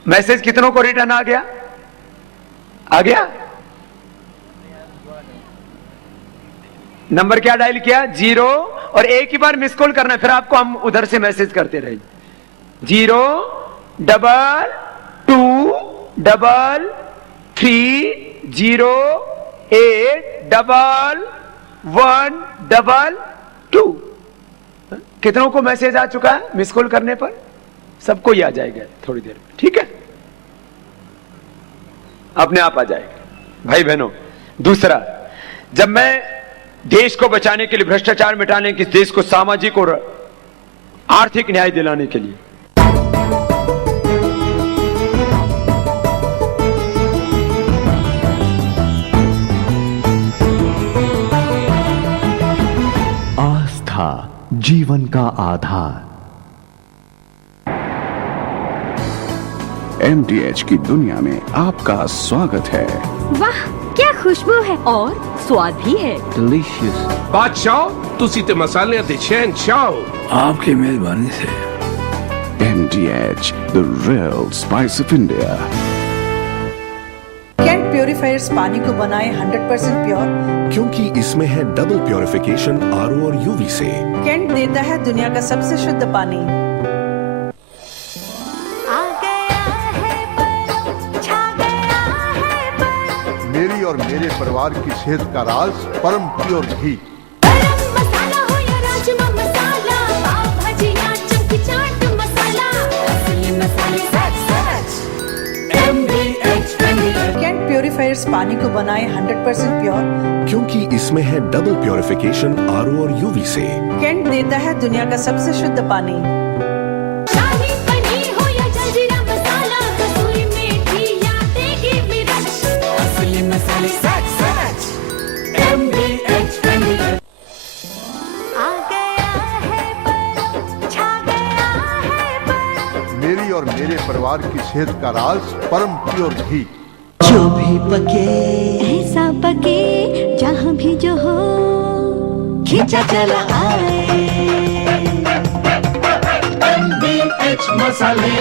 मैसेज कितनों को रिटर्न आ गया? आ गया? नंबर क्या डायल किया? 0, और एक ही बार मिस कॉल करना है, फिर आपको हम उधर से मैसेज करते रहेंगे। 02233081122। कितनों को मैसेज आ चुका है मिस कॉल करने पर? सबको ही आ जाएगा थोड़ी देर में, ठीक है? अपने आप आ जाएगा भाई बहनों। दूसरा, जब मैं देश को बचाने के लिए, भ्रष्टाचार मिटाने के, देश को सामाजिक और आर्थिक न्याय दिलाने के लिए आस्था जीवन का आधार। MDH की दुनिया में आपका स्वागत है। वाह, क्या खुशबू है और स्वाद भी है। डिलीशियस। बादशाह, तुसी ते मसाले दे शहंशाह। आपकी मेहरबानी से। MDH, the real spice of India। Kent purifiers पानी को बनाए 100% प्योर, क्योंकि इसमें है डबल प्योरिफिकेशन RO और UV से। कैंट देता है दुनिया का सबसे शुद्ध पानी। मेरी और मेरे परिवार की सेहत का राज परम प्योर घी। मसाला हो या राजमा मसाला, पाव भाजी या चमकी चाट मसाला, असली मसाले सच। कैंट प्योरीफायर्स पानी को बनाए 100% प्योर, क्योंकि इसमें है डबल प्योरिफिकेशन RO और UV से। कैंट देता है दुनिया का सबसे शुद्ध पानी। शाही पनीर हो या जलजीरा मसाला, कसूरी मेथी या देगी मिर्च, असली मसाले सच। आ गया है पल, छा गया है पल। मेरी और मेरे परिवार की सेहत का राज परम प्योर घी। जो भी पके ऐसा पके, जहाँ भी जो हो खींचा चला आए। MDH मसाले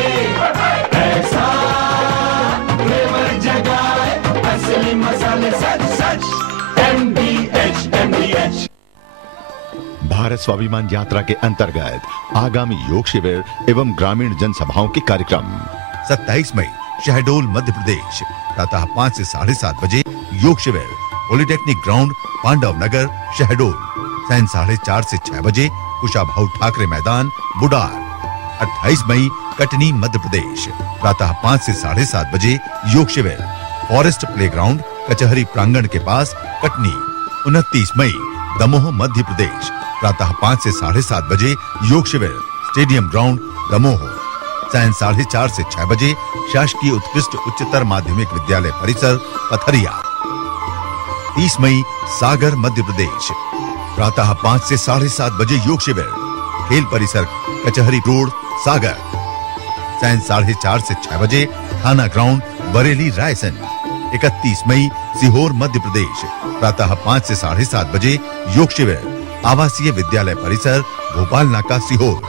ऐसा फ्लेवर जगाए, असली मसाले सच। MDH। भारत स्वाभिमान यात्रा के अंतर्गत आगामी योग शिविर एवं ग्रामीण जनसभाओं के कार्यक्रम 27 मई शहडोल मध्य प्रदेश, प्रातः 5 से 7:30 बजे योग शिविर पॉलिटेक्निक ग्राउंड पांडव नगर शहडोल। 4:30 से 6 बजे कुशाभाऊ ठाकरे मैदान बुडार। 28 मई कटनी मध्य प्रदेश प्रातः 5 से 7:30 बजे योग शिविर फॉरेस्ट प्लेग्राउंड कचहरी प्रांगण के पास कटनी। 29 मई दमोह मध्य प्रदेश प्रातः 5 से 7:30 बजे योग शिविर स्टेडियम ग्राउंड दमोह। सायं 4:30 से 6 बजे शासकीय उत्कृष्ट उच्चतर माध्यमिक विद्यालय परिसर पथरिया। 30 मई सागर मध्य प्रदेश प्रातः 5 से 7:30 बजे योग शिविर खेल परिसर कचहरी रोड सागर। सायं 4:30 से 6 बजे थाना ग्राउंड बरेली रायसन। 31 मई सीहोर मध्य प्रदेश प्रातः 5 से 7:30 बजे योग शिविर आवासीय विद्यालय परिसर भोपाल नाका सीहोर।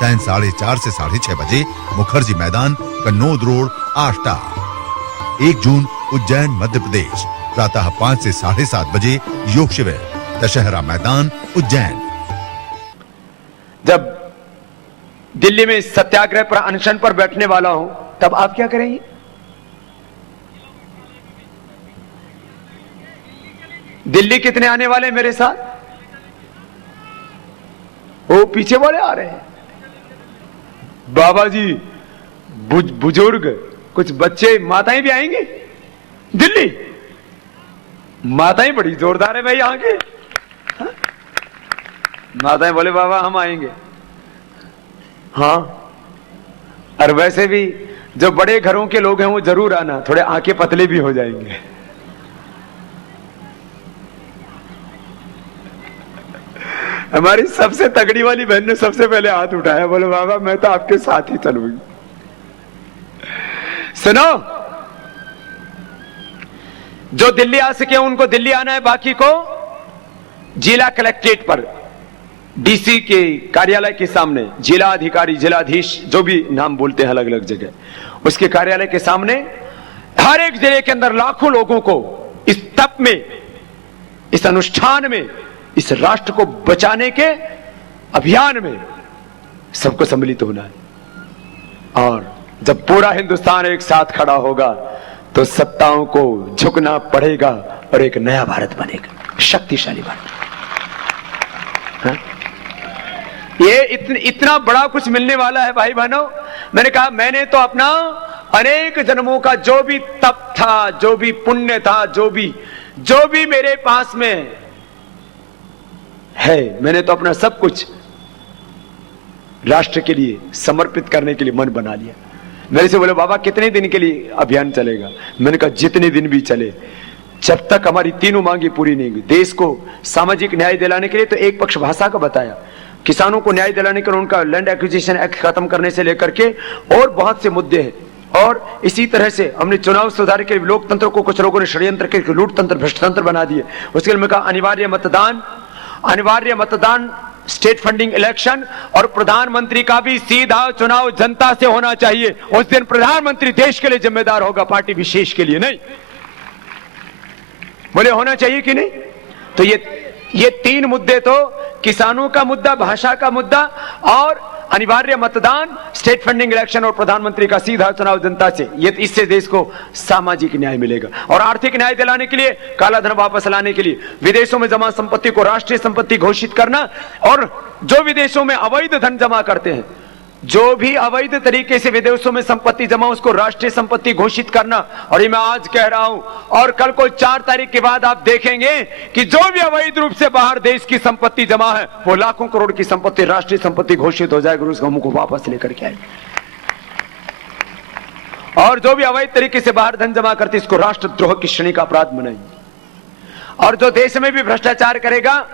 सायं 4:30 से 6:30 बजे मुखर्जी मैदान कन्नौद रोड आष्टा। 1 जून उज्जैन मध्य प्रदेश प्रातः 5 से 7:30 बजे योग शिविर दशहरा मैदान उज्जैन। जब दिल्ली में सत्याग्रह पर अनशन पर बैठने वाला हूं तब आप क्या करेंगे? दिल्ली कितने आने वाले मेरे साथ? वो पीछे वाले आ रहे हैं। बाबा जी, बुजुर्ग, कुछ बच्चे, माताएं भी आएंगी। दिल्ली माताएं बड़ी जोरदार है भाई यहां की। माताएं बोले बाबा हम आएंगे। हाँ, और वैसे भी जो बड़े घरों के लोग हैं वो जरूर आना, थोड़े आंखें पतले भी हो जाएंगे। हमारी सबसे तगड़ी वाली बहन ने सबसे पहले हाथ उठाया, बोले बाबा मैं तो आपके साथ ही चलूंगी। सुनो, जो दिल्ली आ सके उनको दिल्ली आना है, बाकी को जिला कलेक्ट्रेट पर डीसी के कार्यालय के सामने, जिला अधिकारी, जिलाधीश, जो भी नाम बोलते हैं अलग अलग जगह, उसके कार्यालय के सामने हर एक जिले के अंदर लाखों लोगों को इस तप में, इस अनुष्ठान में, इस राष्ट्र को बचाने के अभियान में सबको सम्मिलित होना है। और जब पूरा हिंदुस्तान एक साथ खड़ा होगा तो सत्ताओं को झुकना पड़ेगा और एक नया भारत बनेगा, शक्तिशाली भारत। हाँ? ये इतना बड़ा कुछ मिलने वाला है भाई बहनों। मैंने कहा मैंने तो अपना अनेक जन्मों का जो भी तप था, जो भी पुण्य था, जो भी मेरे पास में है, मैंने तो अपना सब कुछ राष्ट्र के लिए समर्पित करने के लिए मन बना लिया। मेरे से बोले बाबा कितने दिन के लिए अभियान चलेगा? मैंने कहा जितने दिन भी चले, जब तक हमारी तीनों मांगे पूरी नहीं हुई। देश को सामाजिक न्याय दिलाने के लिए तो एक पक्ष भाषा का बताया, किसानों को न्याय दिलाने के लिए उनका लैंड एक्विजिशन एक्ट खत्म करने से लेकर के और बहुत से मुद्दे हैं। और इसी तरह से हमने चुनाव सुधार के लोकतंत्र को कुछ लोगों ने षड्यंत्र करके लूट तंत्र, भ्रष्ट तंत्र बना दिए। उसके लिए मैं कहा अनिवार्य मतदान, स्टेट फंडिंग इलेक्शन और प्रधानमंत्री का भी सीधा चुनाव जनता से होना चाहिए। उस दिन प्रधानमंत्री देश के लिए जिम्मेदार होगा, पार्टी विशेष के लिए नहीं। बोले होना चाहिए कि नहीं? तो ये तीन मुद्दे तो किसानों का मुद्दा, भाषा का मुद्दा और अनिवार्य मतदान, स्टेट फंडिंग इलेक्शन और प्रधानमंत्री का सीधा चुनाव जनता से, ये इससे देश को सामाजिक न्याय मिलेगा। और आर्थिक न्याय दिलाने के लिए, काला धन वापस लाने के लिए, विदेशों में जमा संपत्ति को राष्ट्रीय संपत्ति घोषित करना, और जो विदेशों में अवैध धन जमा करते हैं, जो भी अवैध तरीके से विदेशों में संपत्ति जमा, उसको राष्ट्रीय संपत्ति घोषित करना। और ये मैं आज कह रहा हूं, और कल को 4 तारीख के बाद आप देखेंगे कि जो भी अवैध रूप से बाहर देश की संपत्ति जमा है, वो लाखों करोड़ की संपत्ति राष्ट्रीय संपत्ति घोषित हो जाएगी, उसको हमको वापस लेकर के आएगी। और जो भी अवैध तरीके से बाहर धन जमा करती, इसको राष्ट्रद्रोह की श्रेणी का अपराध बनाएंगे। और जो देश में भी भ्रष्टाचार करेगा,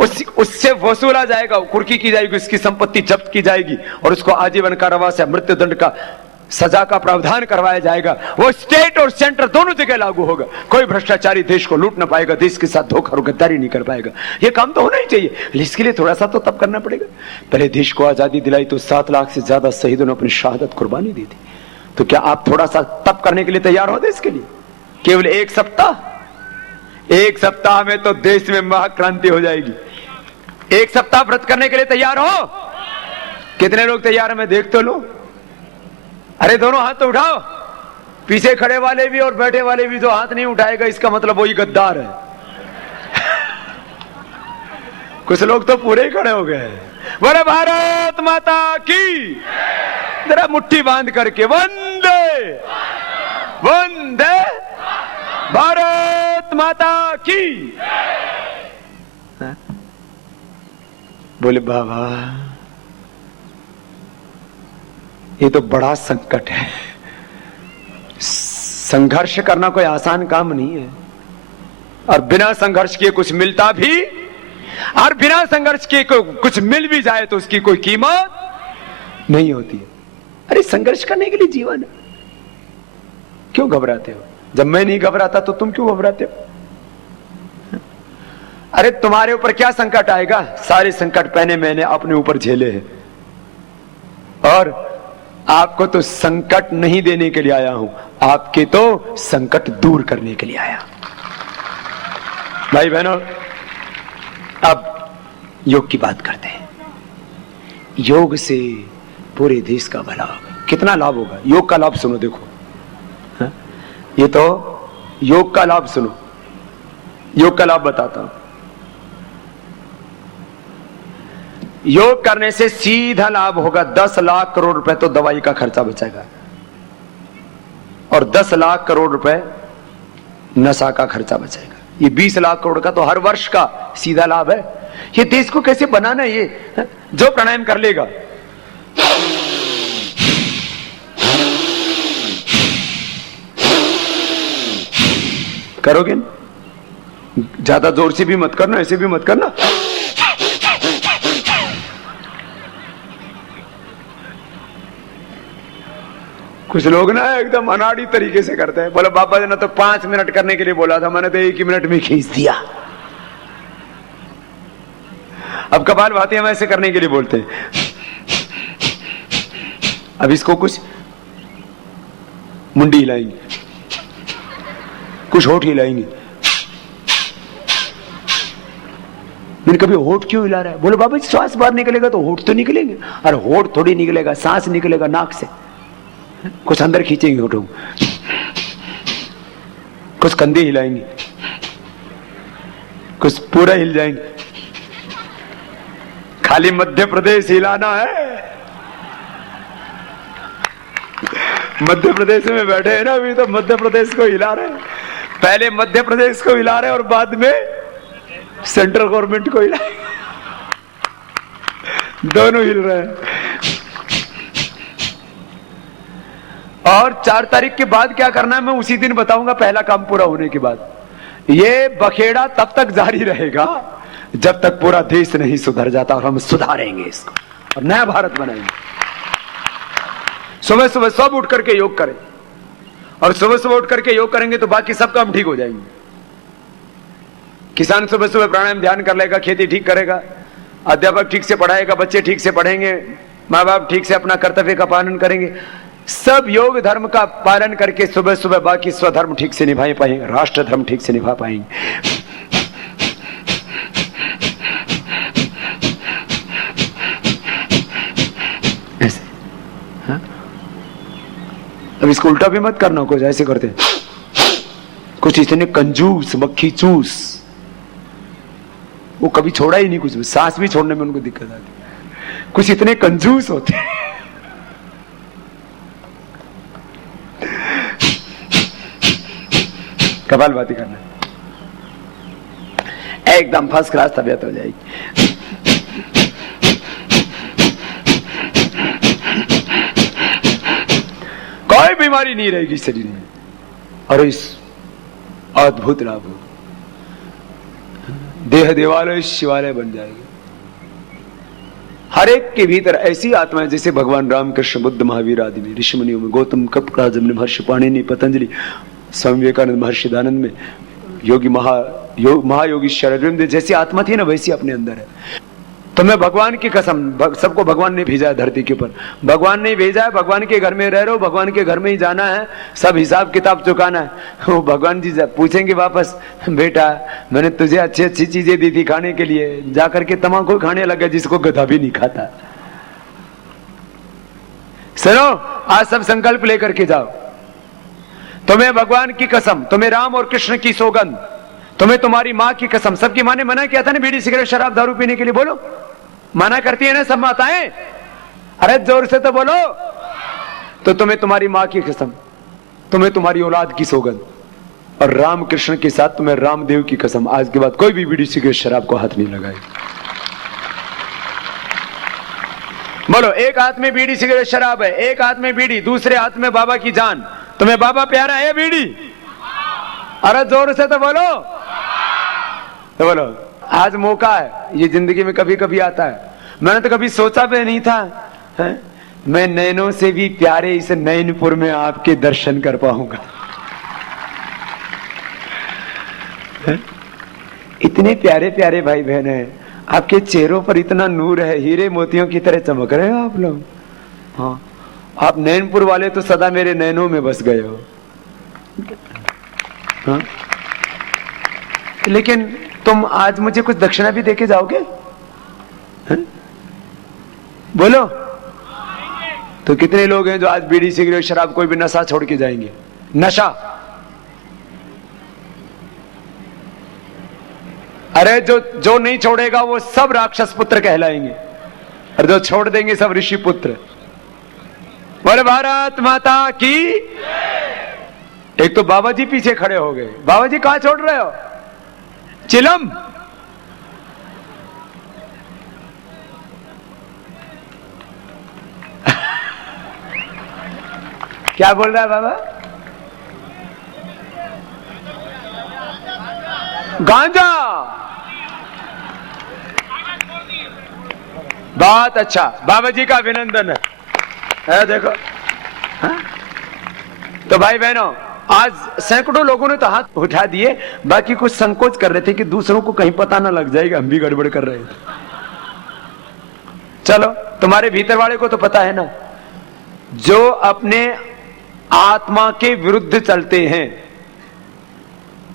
उससे वसूला जाएगा, कुर्की की जाएगी, उसकी संपत्ति जब्त की जाएगी और उसको आजीवन कारावास या मृत्यु दंड का सजा का प्रावधान करवाया जाएगा। वो स्टेट और सेंटर दोनों जगह लागू होगा। कोई भ्रष्टाचारी देश को लूट ना पाएगा, देश के साथ धोखा और गद्दारी नहीं कर पाएगा। ये काम तो होना ही चाहिए, इसके लिए थोड़ा सा तो तप करना पड़ेगा। पहले देश को आजादी दिलाई तो 7 लाख से ज्यादा शहीदों ने अपनी शहादत कुर्बानी दी थी। तो क्या आप थोड़ा सा तप करने के लिए तैयार हो देश के लिए? केवल 1 सप्ताह में तो देश में महाक्रांति हो जाएगी। 1 सप्ताह व्रत करने के लिए तैयार हो? कितने लोग तैयार हैं मैं देख तो लो। अरे दोनों हाथ तो उठाओ, पीछे खड़े वाले भी और बैठे वाले भी। जो हाथ नहीं उठाएगा इसका मतलब वही गद्दार है। कुछ लोग तो पूरे ही खड़े हो गए। बोले भारत माता की, जरा मुट्ठी बांध करके वंदे वंदे भारत माता की। बोले बाबा ये तो बड़ा संकट है, संघर्ष करना कोई आसान काम नहीं है, और बिना संघर्ष किए कुछ मिलता भी, और बिना संघर्ष किए कुछ मिल भी जाए तो उसकी कोई कीमत नहीं होती है। अरे संघर्ष करने के लिए जीवन है, क्यों घबराते हो? जब मैं नहीं घबराता तो तुम क्यों घबराते हो? अरे तुम्हारे ऊपर क्या संकट आएगा? सारे संकट पहले मैंने अपने ऊपर झेले हैं, और आपको तो संकट नहीं देने के लिए आया हूं, आपके तो संकट दूर करने के लिए आया। भाई बहनों, अब योग की बात करते हैं। योग से पूरे देश का भला होगा। कितना लाभ होगा? योग का लाभ सुनो, देखो हा? ये तो योग का लाभ सुनो, योग का लाभ बताता हूं। योग करने से सीधा लाभ होगा 10 लाख करोड़ रुपए तो दवाई का खर्चा बचेगा, और 10 लाख करोड़ रुपए नशा का खर्चा बचेगा। ये 20 लाख करोड़ का तो हर वर्ष का सीधा लाभ है। ये देश को कैसे बनाना है? ये जो प्राणायाम कर लेगा, करोगे? ज्यादा जोर से भी मत करना, ऐसे भी मत करना। कुछ लोग ना एकदम अनाड़ी तरीके से करते हैं। बोले बाबा जी ने तो 5 मिनट करने के लिए बोला था, मैंने तो 1 ही मिनट में खींच दिया। अब कपालभाति हम ऐसे करने के लिए बोलते हैं। अब इसको कुछ मुंडी हिलाएंगे, कुछ होठ हिलाएंगे। मैंने कभी होठ क्यों हिला रहा है? बोले बाबा जी श्वास बाहर निकलेगा तो होठ तो निकलेंगे। अरे होठ थोड़ी निकलेगा, सांस निकलेगा नाक से। कुछ अंदर खींचेंगे होठों, कुछ कंधे हिलाएंगे, कुछ पूरा हिल जाएंगे। खाली मध्य प्रदेश हिलाना है। मध्य प्रदेश में बैठे हैं ना अभी, तो मध्य प्रदेश को हिला रहे हैं। पहले मध्य प्रदेश को हिला रहे हैं और बाद में सेंट्रल गवर्नमेंट को हिला, दोनों हिल रहे हैं। और 4 तारीख के बाद क्या करना है मैं उसी दिन बताऊंगा, पहला काम पूरा होने के बाद। ये बखेड़ा तब तक जारी रहेगा जब तक पूरा देश नहीं सुधर जाता, और हम सुधारेंगे इसको और नया भारत बनाएंगे। सुबह सुबह सब उठ करके योग करें, और सुबह सुबह उठ करके योग करेंगे तो बाकी सब काम ठीक हो जाएंगे। किसान सुबह सुबह प्राणायाम ध्यान कर लेगा, खेती ठीक करेगा, अध्यापक ठीक से पढ़ाएगा, बच्चे ठीक से पढ़ेंगे, माँ बाप ठीक से अपना कर्तव्य का पालन करेंगे। सब योग धर्म का पालन करके सुबह सुबह बाकी स्वधर्म ठीक से निभा पाएंगे, राष्ट्र धर्म ठीक से निभा पाएंगे। ऐसे हाँ? अब इसको उल्टा भी मत करना, कुछ ऐसे करते हैं। कुछ इतने कंजूस मक्खी चूस, वो कभी छोड़ा ही नहीं कुछ, सांस भी छोड़ने में उनको दिक्कत आती। कुछ इतने कंजूस होते हैं। कपालभाति करना, एकदम फर्स्ट क्लास तबीयत हो जाएगी। कोई बीमारी नहीं रहेगी शरीर में, और इस अद्भुत लाभ हो, देह देवालय शिवालय बन जाएगा। हर एक के भीतर ऐसी आत्मा है जैसे भगवान रामकृष्ण, बुद्ध, महावीर आदि में, ऋषि मुनियों में, गौतम, कपिल, महर्षि पाणिनि, पतंजलि, स्वामी विवेकानंद, महर्षि दयानंद में, योगी महायोगी शरद जैसी आत्मा थी ना, वैसी अपने अंदर है। तो मैं भगवान की कसम, सबको भगवान ने भेजा है धरती के ऊपर, भगवान ने भेजा है, भगवान के घर में रह रहे हो, भगवान के घर में ही जाना है, सब हिसाब किताब चुकाना है। वो भगवान जी पूछेंगे वापस, बेटा मैंने तुझे अच्छी अच्छी चीजें दी थी खाने के लिए, जाकर के तम्बाकू खाने लगा जिसको गधा भी नहीं खाता। सुनो, आज सब संकल्प लेकर के जाओ। तुम्हें भगवान की कसम, तुम्हें राम और कृष्ण की सौगंध, तुम्हें तुम्हारी माँ की कसम, सबकी माँ ने मना किया था ना बीड़ी सिगरेट शराब दारू पीने के लिए, बोलो मना करती है ना सब माताएं, अरे जोर से तो बोलो। तो तुम्हें तुम्हारी माँ की कसम, तुम्हें तुम्हारी औलाद की सौगंध, और राम कृष्ण के साथ तुम्हें रामदेव की कसम, आज के बाद कोई भी बीड़ी सिगरेट शराब को हाथ नहीं लगाए। बोलो, एक हाथ में बीड़ी सिगरेट शराब है, एक हाथ में बीड़ी, दूसरे हाथ में बाबा की जान। तुम्हें बाबा प्यारा है बीड़ी? अरे जोर से तो बोलो। तो बोलो, आज मौका है, ये जिंदगी में कभी कभी आता है। मैंने तो कभी सोचा भी नहीं था है? मैं नैनों से भी प्यारे इस नैनपुर में आपके दर्शन कर पाऊंगा। इतने प्यारे प्यारे भाई बहन हैं, आपके चेहरों पर इतना नूर है, हीरे मोतियों की तरह चमक रहे हो आप लोग। हाँ, आप नैनपुर वाले तो सदा मेरे नैनों में बस गए हो। हाँ? लेकिन तुम आज मुझे कुछ दक्षिणा भी देके जाओगे? हाँ? बोलो। तो कितने लोग हैं जो आज बीड़ी सिगरेट शराब कोई भी नशा छोड़ के जाएंगे? नशा, अरे जो नहीं छोड़ेगा वो सब राक्षस पुत्र कहलाएंगे, और जो छोड़ देंगे सब ऋषि पुत्र। बोले भारत माता की। एक तो बाबा जी पीछे खड़े हो गए। बाबा जी कहां छोड़ रहे हो? चिलम। क्या बोल रहा है बाबा? गांजा। बहुत अच्छा, बाबा जी का अभिनंदन है। देखो हा? तो भाई बहनों, आज सैकड़ों लोगों ने तो हाथ उठा दिए, बाकी कुछ संकोच कर रहे थे कि दूसरों को कहीं पता ना लग जाएगा हम भी गड़बड़ कर रहे हैं। चलो, तुम्हारे भीतर वाले को तो पता है ना, जो अपने आत्मा के विरुद्ध चलते हैं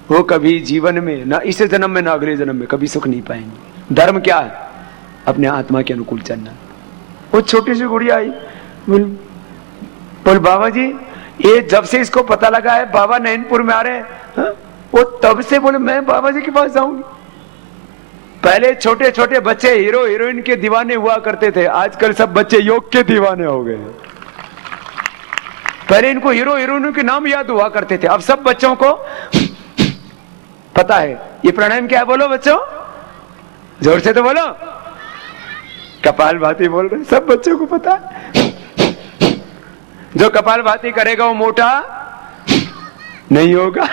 वो कभी जीवन में, ना इस जन्म में ना अगले जन्म में, कभी सुख नहीं पाएंगे। धर्म क्या है? अपने आत्मा के अनुकूल चलना। वो छोटी सी गुड़िया आई, बोल बाबा जी, ये जब से इसको पता लगा है बाबा नैनपुर में आ रहे हैं, हा? वो तब से बोले मैं बाबा जी के पास जाऊंगी। पहले छोटे छोटे बच्चे हीरो हीरोइन के दीवाने हुआ करते थे, आजकल सब बच्चे योग के दीवाने हो गए। पहले इनको हीरो हीरोइनों के नाम याद हुआ करते थे, अब सब बच्चों को पता है ये प्राणायाम क्या है। बोलो बच्चों, जोर से तो बोलो। कपालभाति बोल रहे, सब बच्चों को पता है। जो कपालभाति करेगा वो मोटा नहीं होगा,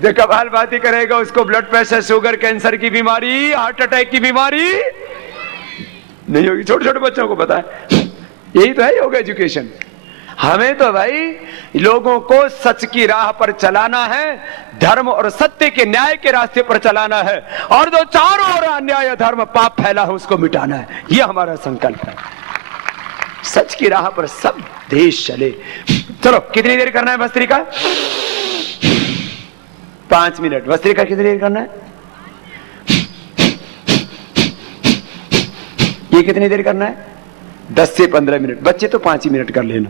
जो कपालभाति करेगा उसको ब्लड प्रेशर, शुगर, कैंसर की बीमारी, हार्ट अटैक की बीमारी नहीं होगी। छोटे छोटे बच्चों को पता है। यही तो है योग एजुकेशन। हमें तो भाई लोगों को सच की राह पर चलाना है, धर्म और सत्य के न्याय के रास्ते पर चलाना है, और जो चारों ओर अन्याय धर्म पाप फैला है उसको मिटाना है। यह हमारा संकल्प है। सच की राह पर सब देश चले। चलो, कितनी देर करना है भस्त्रिका? 5 मिनट। भस्त्रिका कितनी देर करना है? ये कितनी देर करना है? 10 से 15 मिनट। बच्चे तो 5 ही मिनट कर लेना,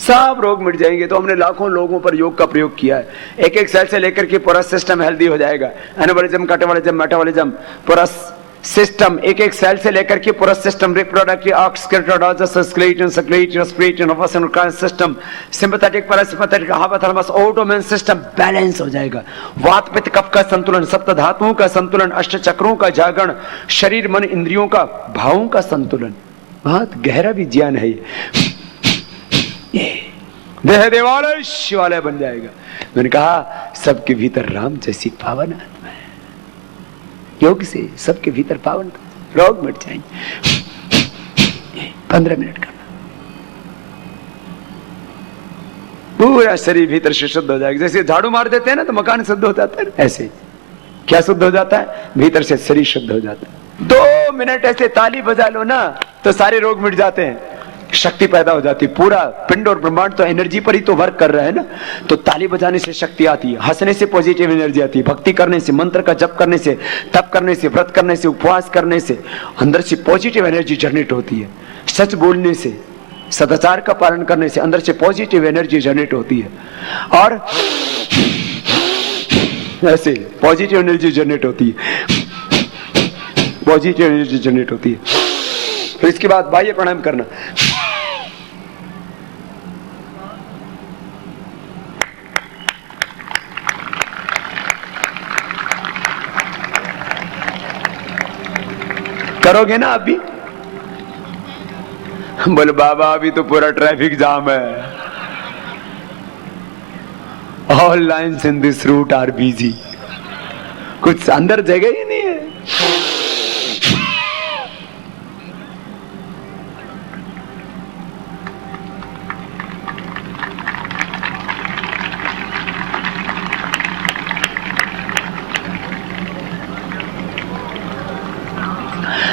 सब रोग मिट जाएंगे। तो हमने लाखों लोगों पर योग का प्रयोग किया है। एक एक सेल से लेकर के पूरा सिस्टम हेल्दी हो जाएगा। एनाबॉलिज्म, कैटाबॉलिज्म, मेटाबॉलिज्म, पूरा सिस्टम, एक एक सेल से लेकर के पूरा system, reproductive, system, sympathetic, parasympathetic, hypothalamus, autonomic system balance हो जाएगा। वात पित्त कफ का संतुलन, सप्त धातुओं का संतुलन, अष्ट चक्रों का जागरण, शरीर मन इंद्रियों का भावों का संतुलन। बहुत गहरा विज्ञान है ये। देह देवालय शिवालय बन जाएगा। मैंने कहा सबके भीतर राम जैसी पावन आत्मा है। योग से सबके भीतर पावन रोग मिट जाएंगे। 15 मिनट करना, पूरा शरीर भीतर से शुद्ध हो जाएगा। जैसे झाड़ू मार देते हैं ना तो मकान शुद्ध हो जाता है, ऐसे क्या शुद्ध हो जाता है? भीतर से शरीर शुद्ध हो जाता है। 2 मिनट ऐसे ताली बजा लो ना तो सारे रोग मिट जाते हैं, शक्ति पैदा हो जाती है। पूरा पिंड और ब्रह्मांड तो एनर्जी पर ही तो वर्क कर रहा है ना, तो ताली बजाने से शक्ति आती है, हंसने से पॉजिटिव एनर्जी आती है, भक्ति करने से, मंत्र का जप करने से, तप करने से, व्रत करने से, उपवास करने से अंदर से पॉजिटिव एनर्जी जनरेट होती है। सच बोलने से सदाचार का पालन करने से अंदर से पॉजिटिव एनर्जी जनरेट होती है और ऐसे पॉजिटिव एनर्जी जनरेट होती है, पॉजिटिव एनर्जी जनरेट होती है। फिर इसके बाद बाह्य प्राणायाम करना। करोगे ना आप भी? बोले बाबा अभी तो पूरा ट्रैफिक जाम है, all lines in this route are busy, कुछ अंदर जगह ही नहीं है।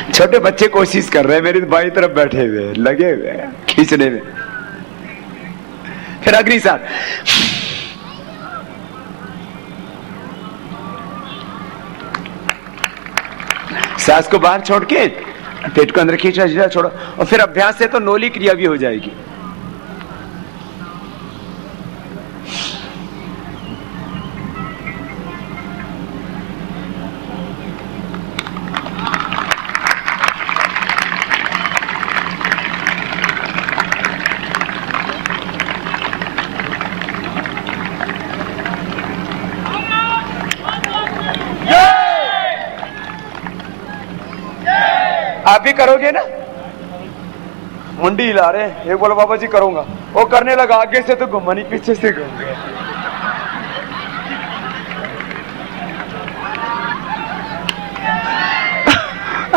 छोटे बच्चे कोशिश कर रहे हैं, मेरी बाई तरफ बैठे हुए लगे हुए हैं खींचने में। फिर अग्नि साथ सांस को बाहर छोड़ के पेट को अंदर खींचा छोड़ो, और फिर अभ्यास से तो नोली क्रिया भी हो जाएगी। आप भी करोगे ना? मुंडी हिला रहे हैं, एक बोला बाबा जी करूंगा, वो करने लगा आगे से तो घुमा नहीं पीछे से घूम गया।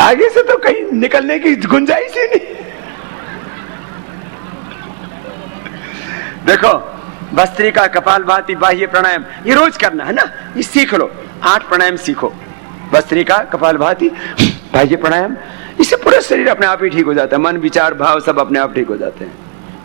आगे से तो कहीं निकलने की गुंजाइश ही नहीं। देखो भस्त्रिका, कपालभाति, बाह्य प्राणायाम ये रोज करना है ना, ये सीख लो। 8 प्राणायाम सीखो, भस्त्रिका, कपालभाति, बाह्य प्राणायाम, इससे पूरा शरीर अपने आप ही ठीक हो जाता है, मन विचार भाव सब अपने आप ठीक हो जाते हैं।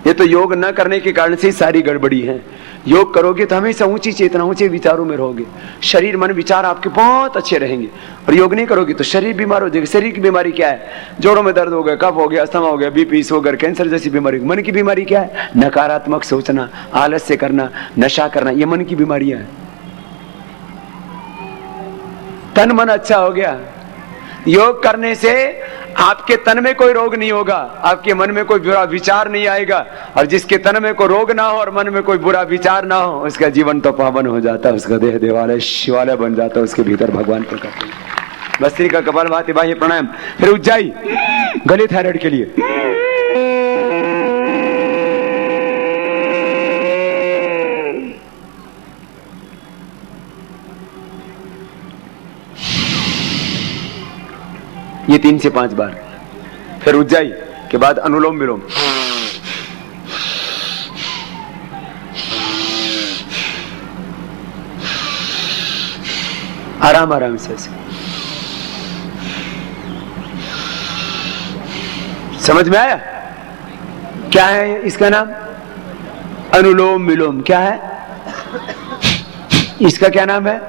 ये तो योग न करने के कारण से सारी गड़बड़ी है। योग करोगे तो हमेशा ऊंची चेतना, ऊंचे विचारों में रहोगे, शरीर मन विचार आपके बहुत अच्छे रहेंगे। और योग नहीं करोगे तो शरीर बीमार हो जाएगा। शरीर की बीमारी क्या है? जोड़ों में दर्द हो गया, कफ हो गया, अस्थमा हो गया, बीपी, शुगर, कैंसर जैसी बीमारी। मन की बीमारी क्या है? नकारात्मक सोचना, आलस्य करना, नशा करना, ये मन की बीमारियां हैं। तन मन अच्छा हो गया, योग करने से आपके तन में कोई रोग नहीं होगा, आपके मन में कोई बुरा विचार नहीं आएगा। और जिसके तन में कोई रोग ना हो और मन में कोई बुरा विचार ना हो, उसका जीवन तो पावन हो जाता है, उसका देह देवालय शिवालय बन जाता है, उसके भीतर भगवान प्रकट होते हैं। भस्त्रिका, कपालभाति, बाह्य प्राणायाम। फिर उज्जाई, गले थायराइड के लिए। ये 3 से 5 बार। फिर उज्जाई के बाद अनुलोम विलोम। आराम आराम से समझ में आया? क्या है इसका नाम? अनुलोम विलोम। क्या है इसका? क्या नाम है?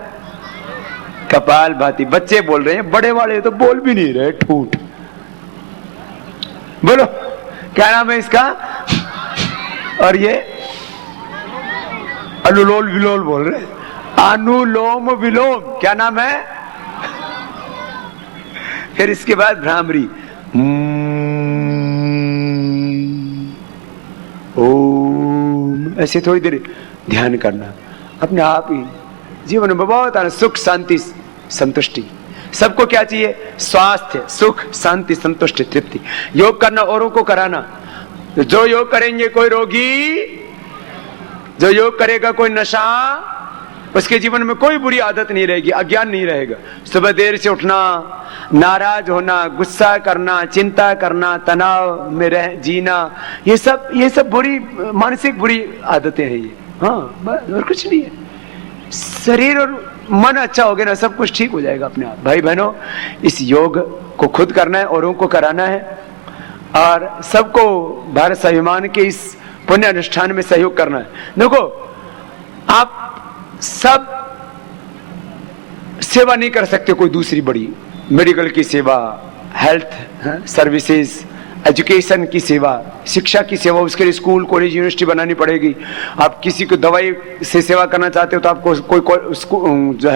कपालभाति। बच्चे बोल रहे हैं, बड़े वाले तो बोल भी नहीं रहे, ठूठ। बोलो क्या नाम है इसका? और ये अनुलोम विलोम बोल रहे हैं, अनुलोम विलोम। क्या नाम है? फिर इसके बाद भ्रामरी, ओम, ऐसे थोड़ी देर ध्यान करना। अपने आप ही जीवन में बहुत आना, सुख, शांति, संतुष्टि। सबको क्या चाहिए? स्वास्थ्य, सुख, शांति, संतुष्टि, तृप्ति। योग करना, औरों को कराना। जो योग करेंगे कोई रोगी, जो योग करेगा कोई नशा, उसके जीवन में कोई बुरी आदत नहीं रहेगी, अज्ञान नहीं रहेगा। सुबह देर से उठना, नाराज होना, गुस्सा करना, चिंता करना, तनाव में रह जीना, ये सब बुरी मानसिक बुरी आदतें हैं ये। हाँ, और कुछ नहीं है। शरीर और मन अच्छा हो गया ना, सब कुछ ठीक हो जाएगा अपने आप। भाई बहनों, इस योग को खुद करना है, औरों को कराना है, और सबको भारत स्वाभिमान के इस पुण्य अनुष्ठान में सहयोग करना है। देखो, आप सब सेवा नहीं कर सकते कोई दूसरी बड़ी, मेडिकल की सेवा, हेल्थ सर्विसेज, एजुकेशन की सेवा, शिक्षा की सेवा, उसके लिए स्कूल कॉलेज यूनिवर्सिटी बनानी पड़ेगी। आप किसी को दवाई से सेवा करना चाहते हो तो आपको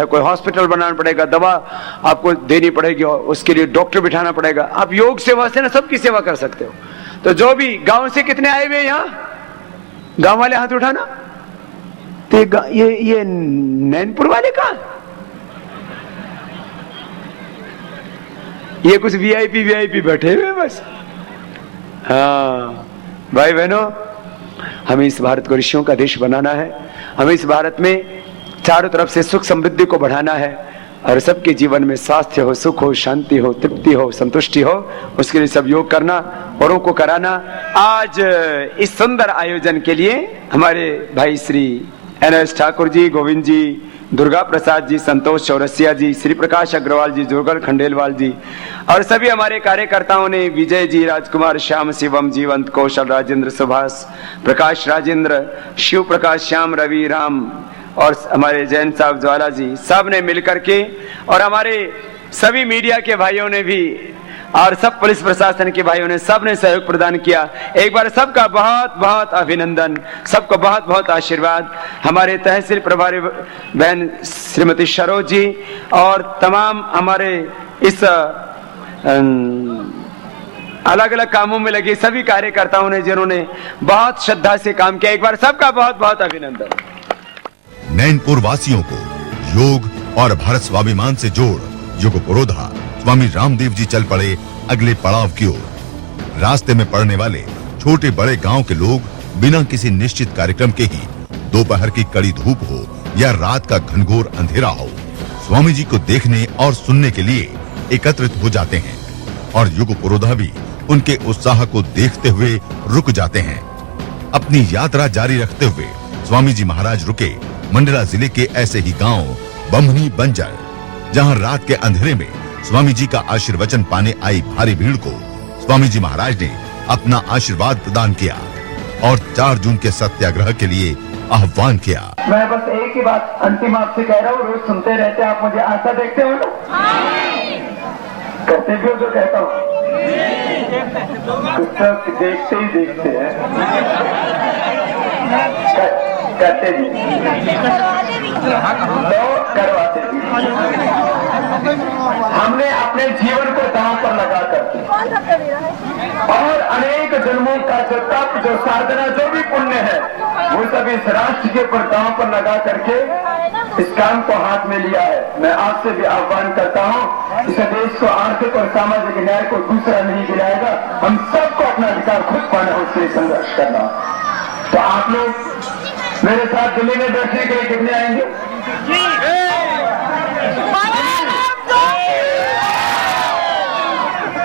कोई हॉस्पिटल बनाना पड़ेगा, दवा आपको देनी पड़ेगी, और उसके लिए डॉक्टर बिठाना पड़ेगा। आप योग सेवा से ना सबकी सेवा कर सकते हो। तो जो भी गांव से कितने आए हुए यहाँ, गांव वाले हाथ उठाना। तो ये नैनपुर वाले कहाँ, ये कुछ वीआईपी बैठे हुए बस। हाँ भाई बहनों, हमें इस भारत को ऋषियों का देश बनाना है। हमें इस भारत में चारों तरफ से सुख समृद्धि को बढ़ाना है, और सबके जीवन में स्वास्थ्य हो, सुख हो, शांति हो, तृप्ति हो, संतुष्टि हो, उसके लिए सब योग करना, औरों को कराना। आज इस सुंदर आयोजन के लिए हमारे भाई श्री NS ठाकुर जी, गोविंद जी, दुर्गा प्रसाद जी, संतोष चौरसिया जी, श्री प्रकाश अग्रवाल जी, जोगल खंडेलवाल जी, और सभी हमारे कार्यकर्ताओं ने, विजय जी, राजकुमार, श्याम, शिवम, जीवंत, कौशल, राजेंद्र, सुभाष, प्रकाश, राजेंद्र, शिव प्रकाश, श्याम, रवि, राम, और हमारे जैन साहब, ज्वाला जी, सब ने मिलकर के, और हमारे सभी मीडिया के भाइयों ने भी, और सब पुलिस प्रशासन के भाइयों ने, सब ने सहयोग प्रदान किया। एक बार सबका बहुत बहुत अभिनंदन, सबको बहुत बहुत आशीर्वाद। हमारे तहसील प्रभारी बहन श्रीमती सरोज जी, और तमाम हमारे इस अलग अलग कामों में लगे सभी कार्यकर्ताओं ने, जिन्होंने बहुत श्रद्धा से काम किया। एक बार सबका बहुत बहुत अभिनंदन। नैनपुर वासियों को योग और भारत स्वाभिमान से जोड़ युग पुरोधा स्वामी रामदेव जी चल पड़े अगले पड़ाव की ओर। रास्ते में पड़ने वाले छोटे बड़े गांव के लोग बिना किसी निश्चित कार्यक्रम के ही, दोपहर की कड़ी धूप हो या रात का घनघोर अंधेरा हो, स्वामी जी को देखने और सुनने के लिए एकत्रित हो जाते हैं, और युग पुरोधा भी उनके उत्साह को देखते हुए रुक जाते हैं। अपनी यात्रा जारी रखते हुए स्वामी जी महाराज रुके मंडला जिले के ऐसे ही गांव बमनी बंजर, जहां रात के अंधेरे में स्वामी जी का आशीर्वचन पाने आई भारी भीड़ को स्वामी जी महाराज ने अपना आशीर्वाद प्रदान किया और 4 जून के सत्याग्रह के लिए आह्वान किया। मैं बस एक ही बात अंतिम आपसे कह रहा हूँ, रोज सुनते रहते हैं आप, मुझे आशा देखते हो ना? करते भी हो जो कहता हूँ, देखते ही देखते हैं, करते भी तो करवाते भी। हमने अपने जीवन को दांव पर लगा करके और अनेक जन्मों का जो तप, जो साधना, जो भी पुण्य है, वो सब इस राष्ट्र के ऊपर दांव पर लगा करके इस काम को हाथ में लिया है। मैं आपसे भी आह्वान करता हूँ, इस देश को आर्थिक और सामाजिक न्याय को दूसरा नहीं दिलाएगा, हम सबको अपना अधिकार खुद पाना, उसके लिए संघर्ष करना। तो आप लोग मेरे साथ दिल्ली में बैठने के लिए कितने आएंगे?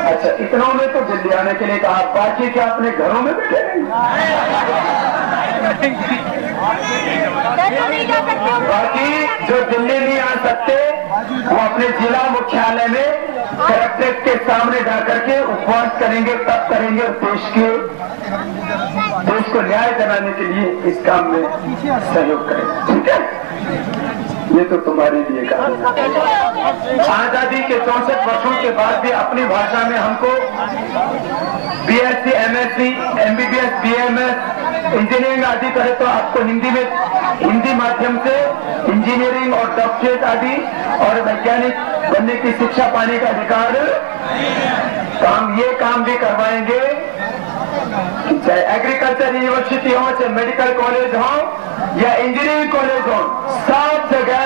अच्छा, इतनों में तो दिल्ली आने के लिए कहा, बाकी क्या अपने घरों में बैठे रहेंगे? बाकी जो दिल्ली नहीं आ सकते वो अपने जिला मुख्यालय में कलेक्ट्रेट के सामने जाकर के उपवास करेंगे, तप करेंगे, और देश को न्याय दिलाने के लिए इस काम में सहयोग करेंगे। ठीक है? ये तो तुम्हारे लिए कहा। आजादी के 64 वर्षों के बाद भी अपनी भाषा में हमको BSc, MSc, MBBS, BMS, engineering आदि करे तो आपको हिंदी माध्यम से इंजीनियरिंग और डॉक्टरेट आदि और वैज्ञानिक बनने की शिक्षा पाने का अधिकार, तो हम ये काम भी करवाएंगे, चाहे एग्रीकल्चर यूनिवर्सिटी हो, चाहे मेडिकल कॉलेज हो या इंजीनियरिंग कॉलेज हो, सब जगह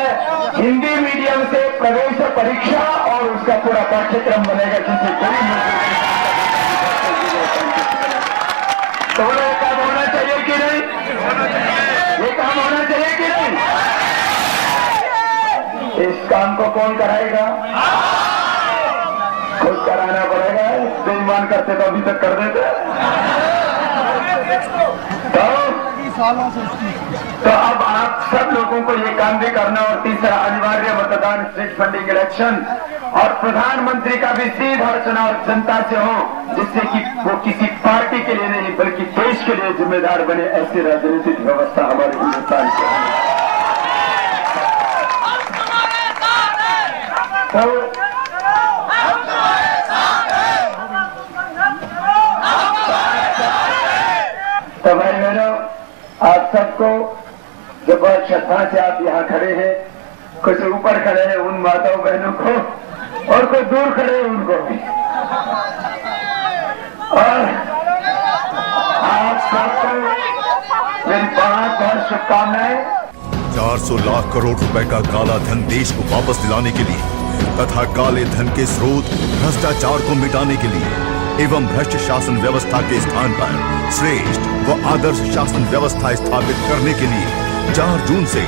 हिंदी मीडियम से प्रवेश परीक्षा और उसका पूरा पाठ्यक्रम बनेगा। किसी कोई तो ये काम होना चाहिए कि नहीं? ये काम होना चाहिए कि नहीं? इस काम को कौन कराएगा? खुद कराना पड़ेगा। बेईमान करते तो अभी तक कर देते। तो अब आप सब लोगों को ये काम भी करना, और तीसरा अनिवार्य मतदान, स्टेट फंडिंग इलेक्शन, और प्रधानमंत्री का भी सीधा चुनाव जनता से हो, जिससे कि वो किसी पार्टी के लिए नहीं बल्कि देश के लिए जिम्मेदार बने। ऐसी राजनीतिक व्यवस्था हमारे हिंदुस्तान की कुछ ऊपर खड़े हैं उन माताओं बहनों को और कुछ दूर खड़े हैं उनको, और आप सबको मेरी बहुत बहुत शुभकामनाएं। 400 लाख करोड़ रुपए का काला धन देश को वापस दिलाने के लिए तथा काले धन के स्रोत भ्रष्टाचार को मिटाने के लिए एवं भ्रष्ट शासन व्यवस्था के स्थान पर श्रेष्ठ व आदर्श शासन व्यवस्था स्थापित करने के लिए 4 जून से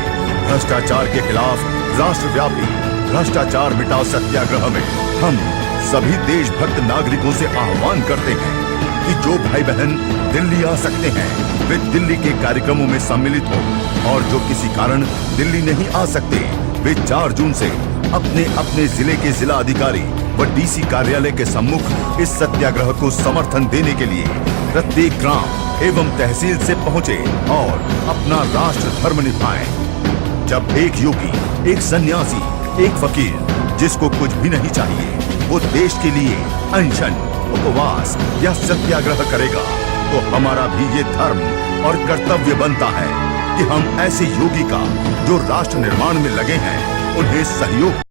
भ्रष्टाचार के खिलाफ राष्ट्रव्यापी भ्रष्टाचार मिटाओ सत्याग्रह में हम सभी देशभक्त नागरिकों से आह्वान करते हैं कि जो भाई बहन दिल्ली आ सकते हैं वे दिल्ली के कार्यक्रमों में सम्मिलित हो, और जो किसी कारण दिल्ली नहीं आ सकते वे 4 जून से अपने अपने जिले के जिला अधिकारी व डीसी कार्यालय के सम्मुख इस सत्याग्रह को समर्थन देने के लिए प्रत्येक ग्राम एवं तहसील से पहुंचे और अपना राष्ट्र धर्म निभाएं। जब एक योगी, एक सन्यासी, एक फकीर जिसको कुछ भी नहीं चाहिए वो देश के लिए अनशन, उपवास या सत्याग्रह करेगा तो हमारा भी ये धर्म और कर्तव्य बनता है कि हम ऐसे योगी का जो राष्ट्र निर्माण में लगे हैं उन्हें सहयोग